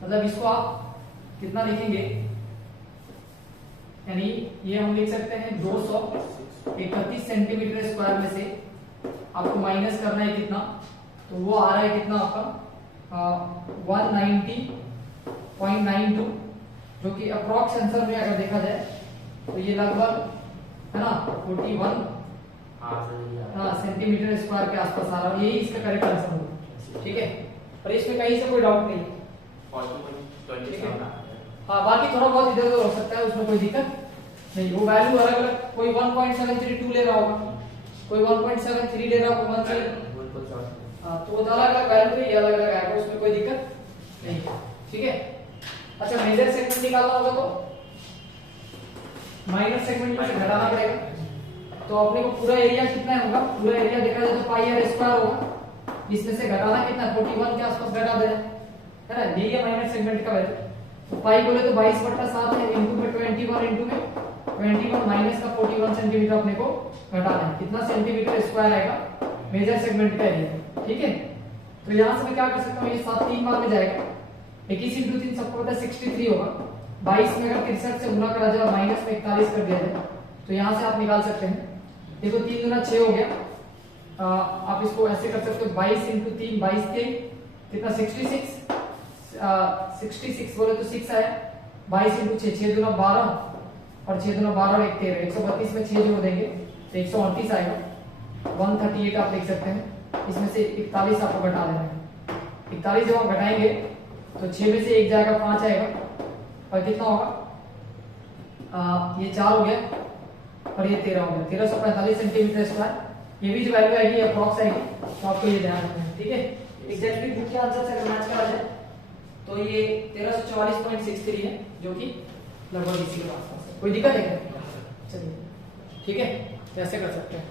मतलब इसको आप कितना लिखेंगे, यानी ये हम लिख सकते हैं 231 सेंटीमीटर स्क्वायर में से आपको माइनस करना है कितना, तो वो आ रहा है कितना आपका 190.92, जो कि अप्रॉक्स आंसर में अगर देखा जाए तो ये लगभग, है ना, 41 सेंटीमीटर स्क्वायर के आसपास आ रहा है। यही इसका करेक्ट आंसर होगा, ठीक है। और इसमें कहीं से कोई डाउट नहीं, हाँ बाकी थोड़ा बहुत इधर उधर हो सकता है, उसमें कोई दिक्कत नहीं। वो वैल्यू अलग अलग, कोई 1.732 ले रहा होगा, कोई 1.73 ले रहा होगा, हाँ तो वो अलग अलग वैल्यू है, ये अलग अलग आएगा, उसमें कोई दिक्कत नहीं, ठीक है। अच्छा मेजर सेगमेंट निकालना होगा तो माइनर सेगमेंट में से घटाना पड़ेगा। तो अपने को पूरा एरिया कितना होगा, पूरा एरिया देखा जाए तो पाई आर स्क्वायर होगा, इसमें से घटाना कितना 41 के आसपास घटा देना, है ना, यही है माइनर सेगमेंट का वैल्यू। तो पाई बोले तो 22/7 है, इनटू में 21 इनटू में 21 माइनस का 41 सेंटीमीटर अपने को घटाना है, कितना सेंटीमीटर स्क्वायर आएगा मेजर सेगमेंट का एरिया, ठीक है। तो यहां से मैं क्या कर सकता हूं, ये 7 3 बार में जाएगा, 21 इंटू 3 सबको पता है 63 होगा, 22 में अगर 63 से गुना करा जाए और माइनस में 41 कर दिया जाए तो यहां से आप निकाल सकते हैं। देखो 3 गुना 6 हो गया, आप इसको ऐसे कर सकते हो 22 इंटू 3 22 3 कितना 66 बोले तो 6 आया, 22 इंटू 6 6 दूना 12 और 6 दूना 12 और 1 13, 132 में 6 जोड़ देंगे तो 129 आएगा, 138 आप लिख सकते हैं। इसमें से 41 आपको घटा देना है, 41 जब आप घटाएंगे तो 6 में से 1 जाएगा 5 आएगा, और कितना होगा ये 4 हो गया और ये 13 हो गया, 1345 सेंटीमीटर स्क्वायर। ये भी जो वैल्यू आएगी अप्रॉक्स आएगी, तो आपको ये ध्यान रखना है, ठीक है। एग्जैक्टली बुक के आंसर से अगर मैच करा जाए तो ये 1344.63 है, जो कि लगभग इसी के आसपास है। कोई दिक्कत है क्या? चलिए ठीक है, ऐसे कर सकते हैं।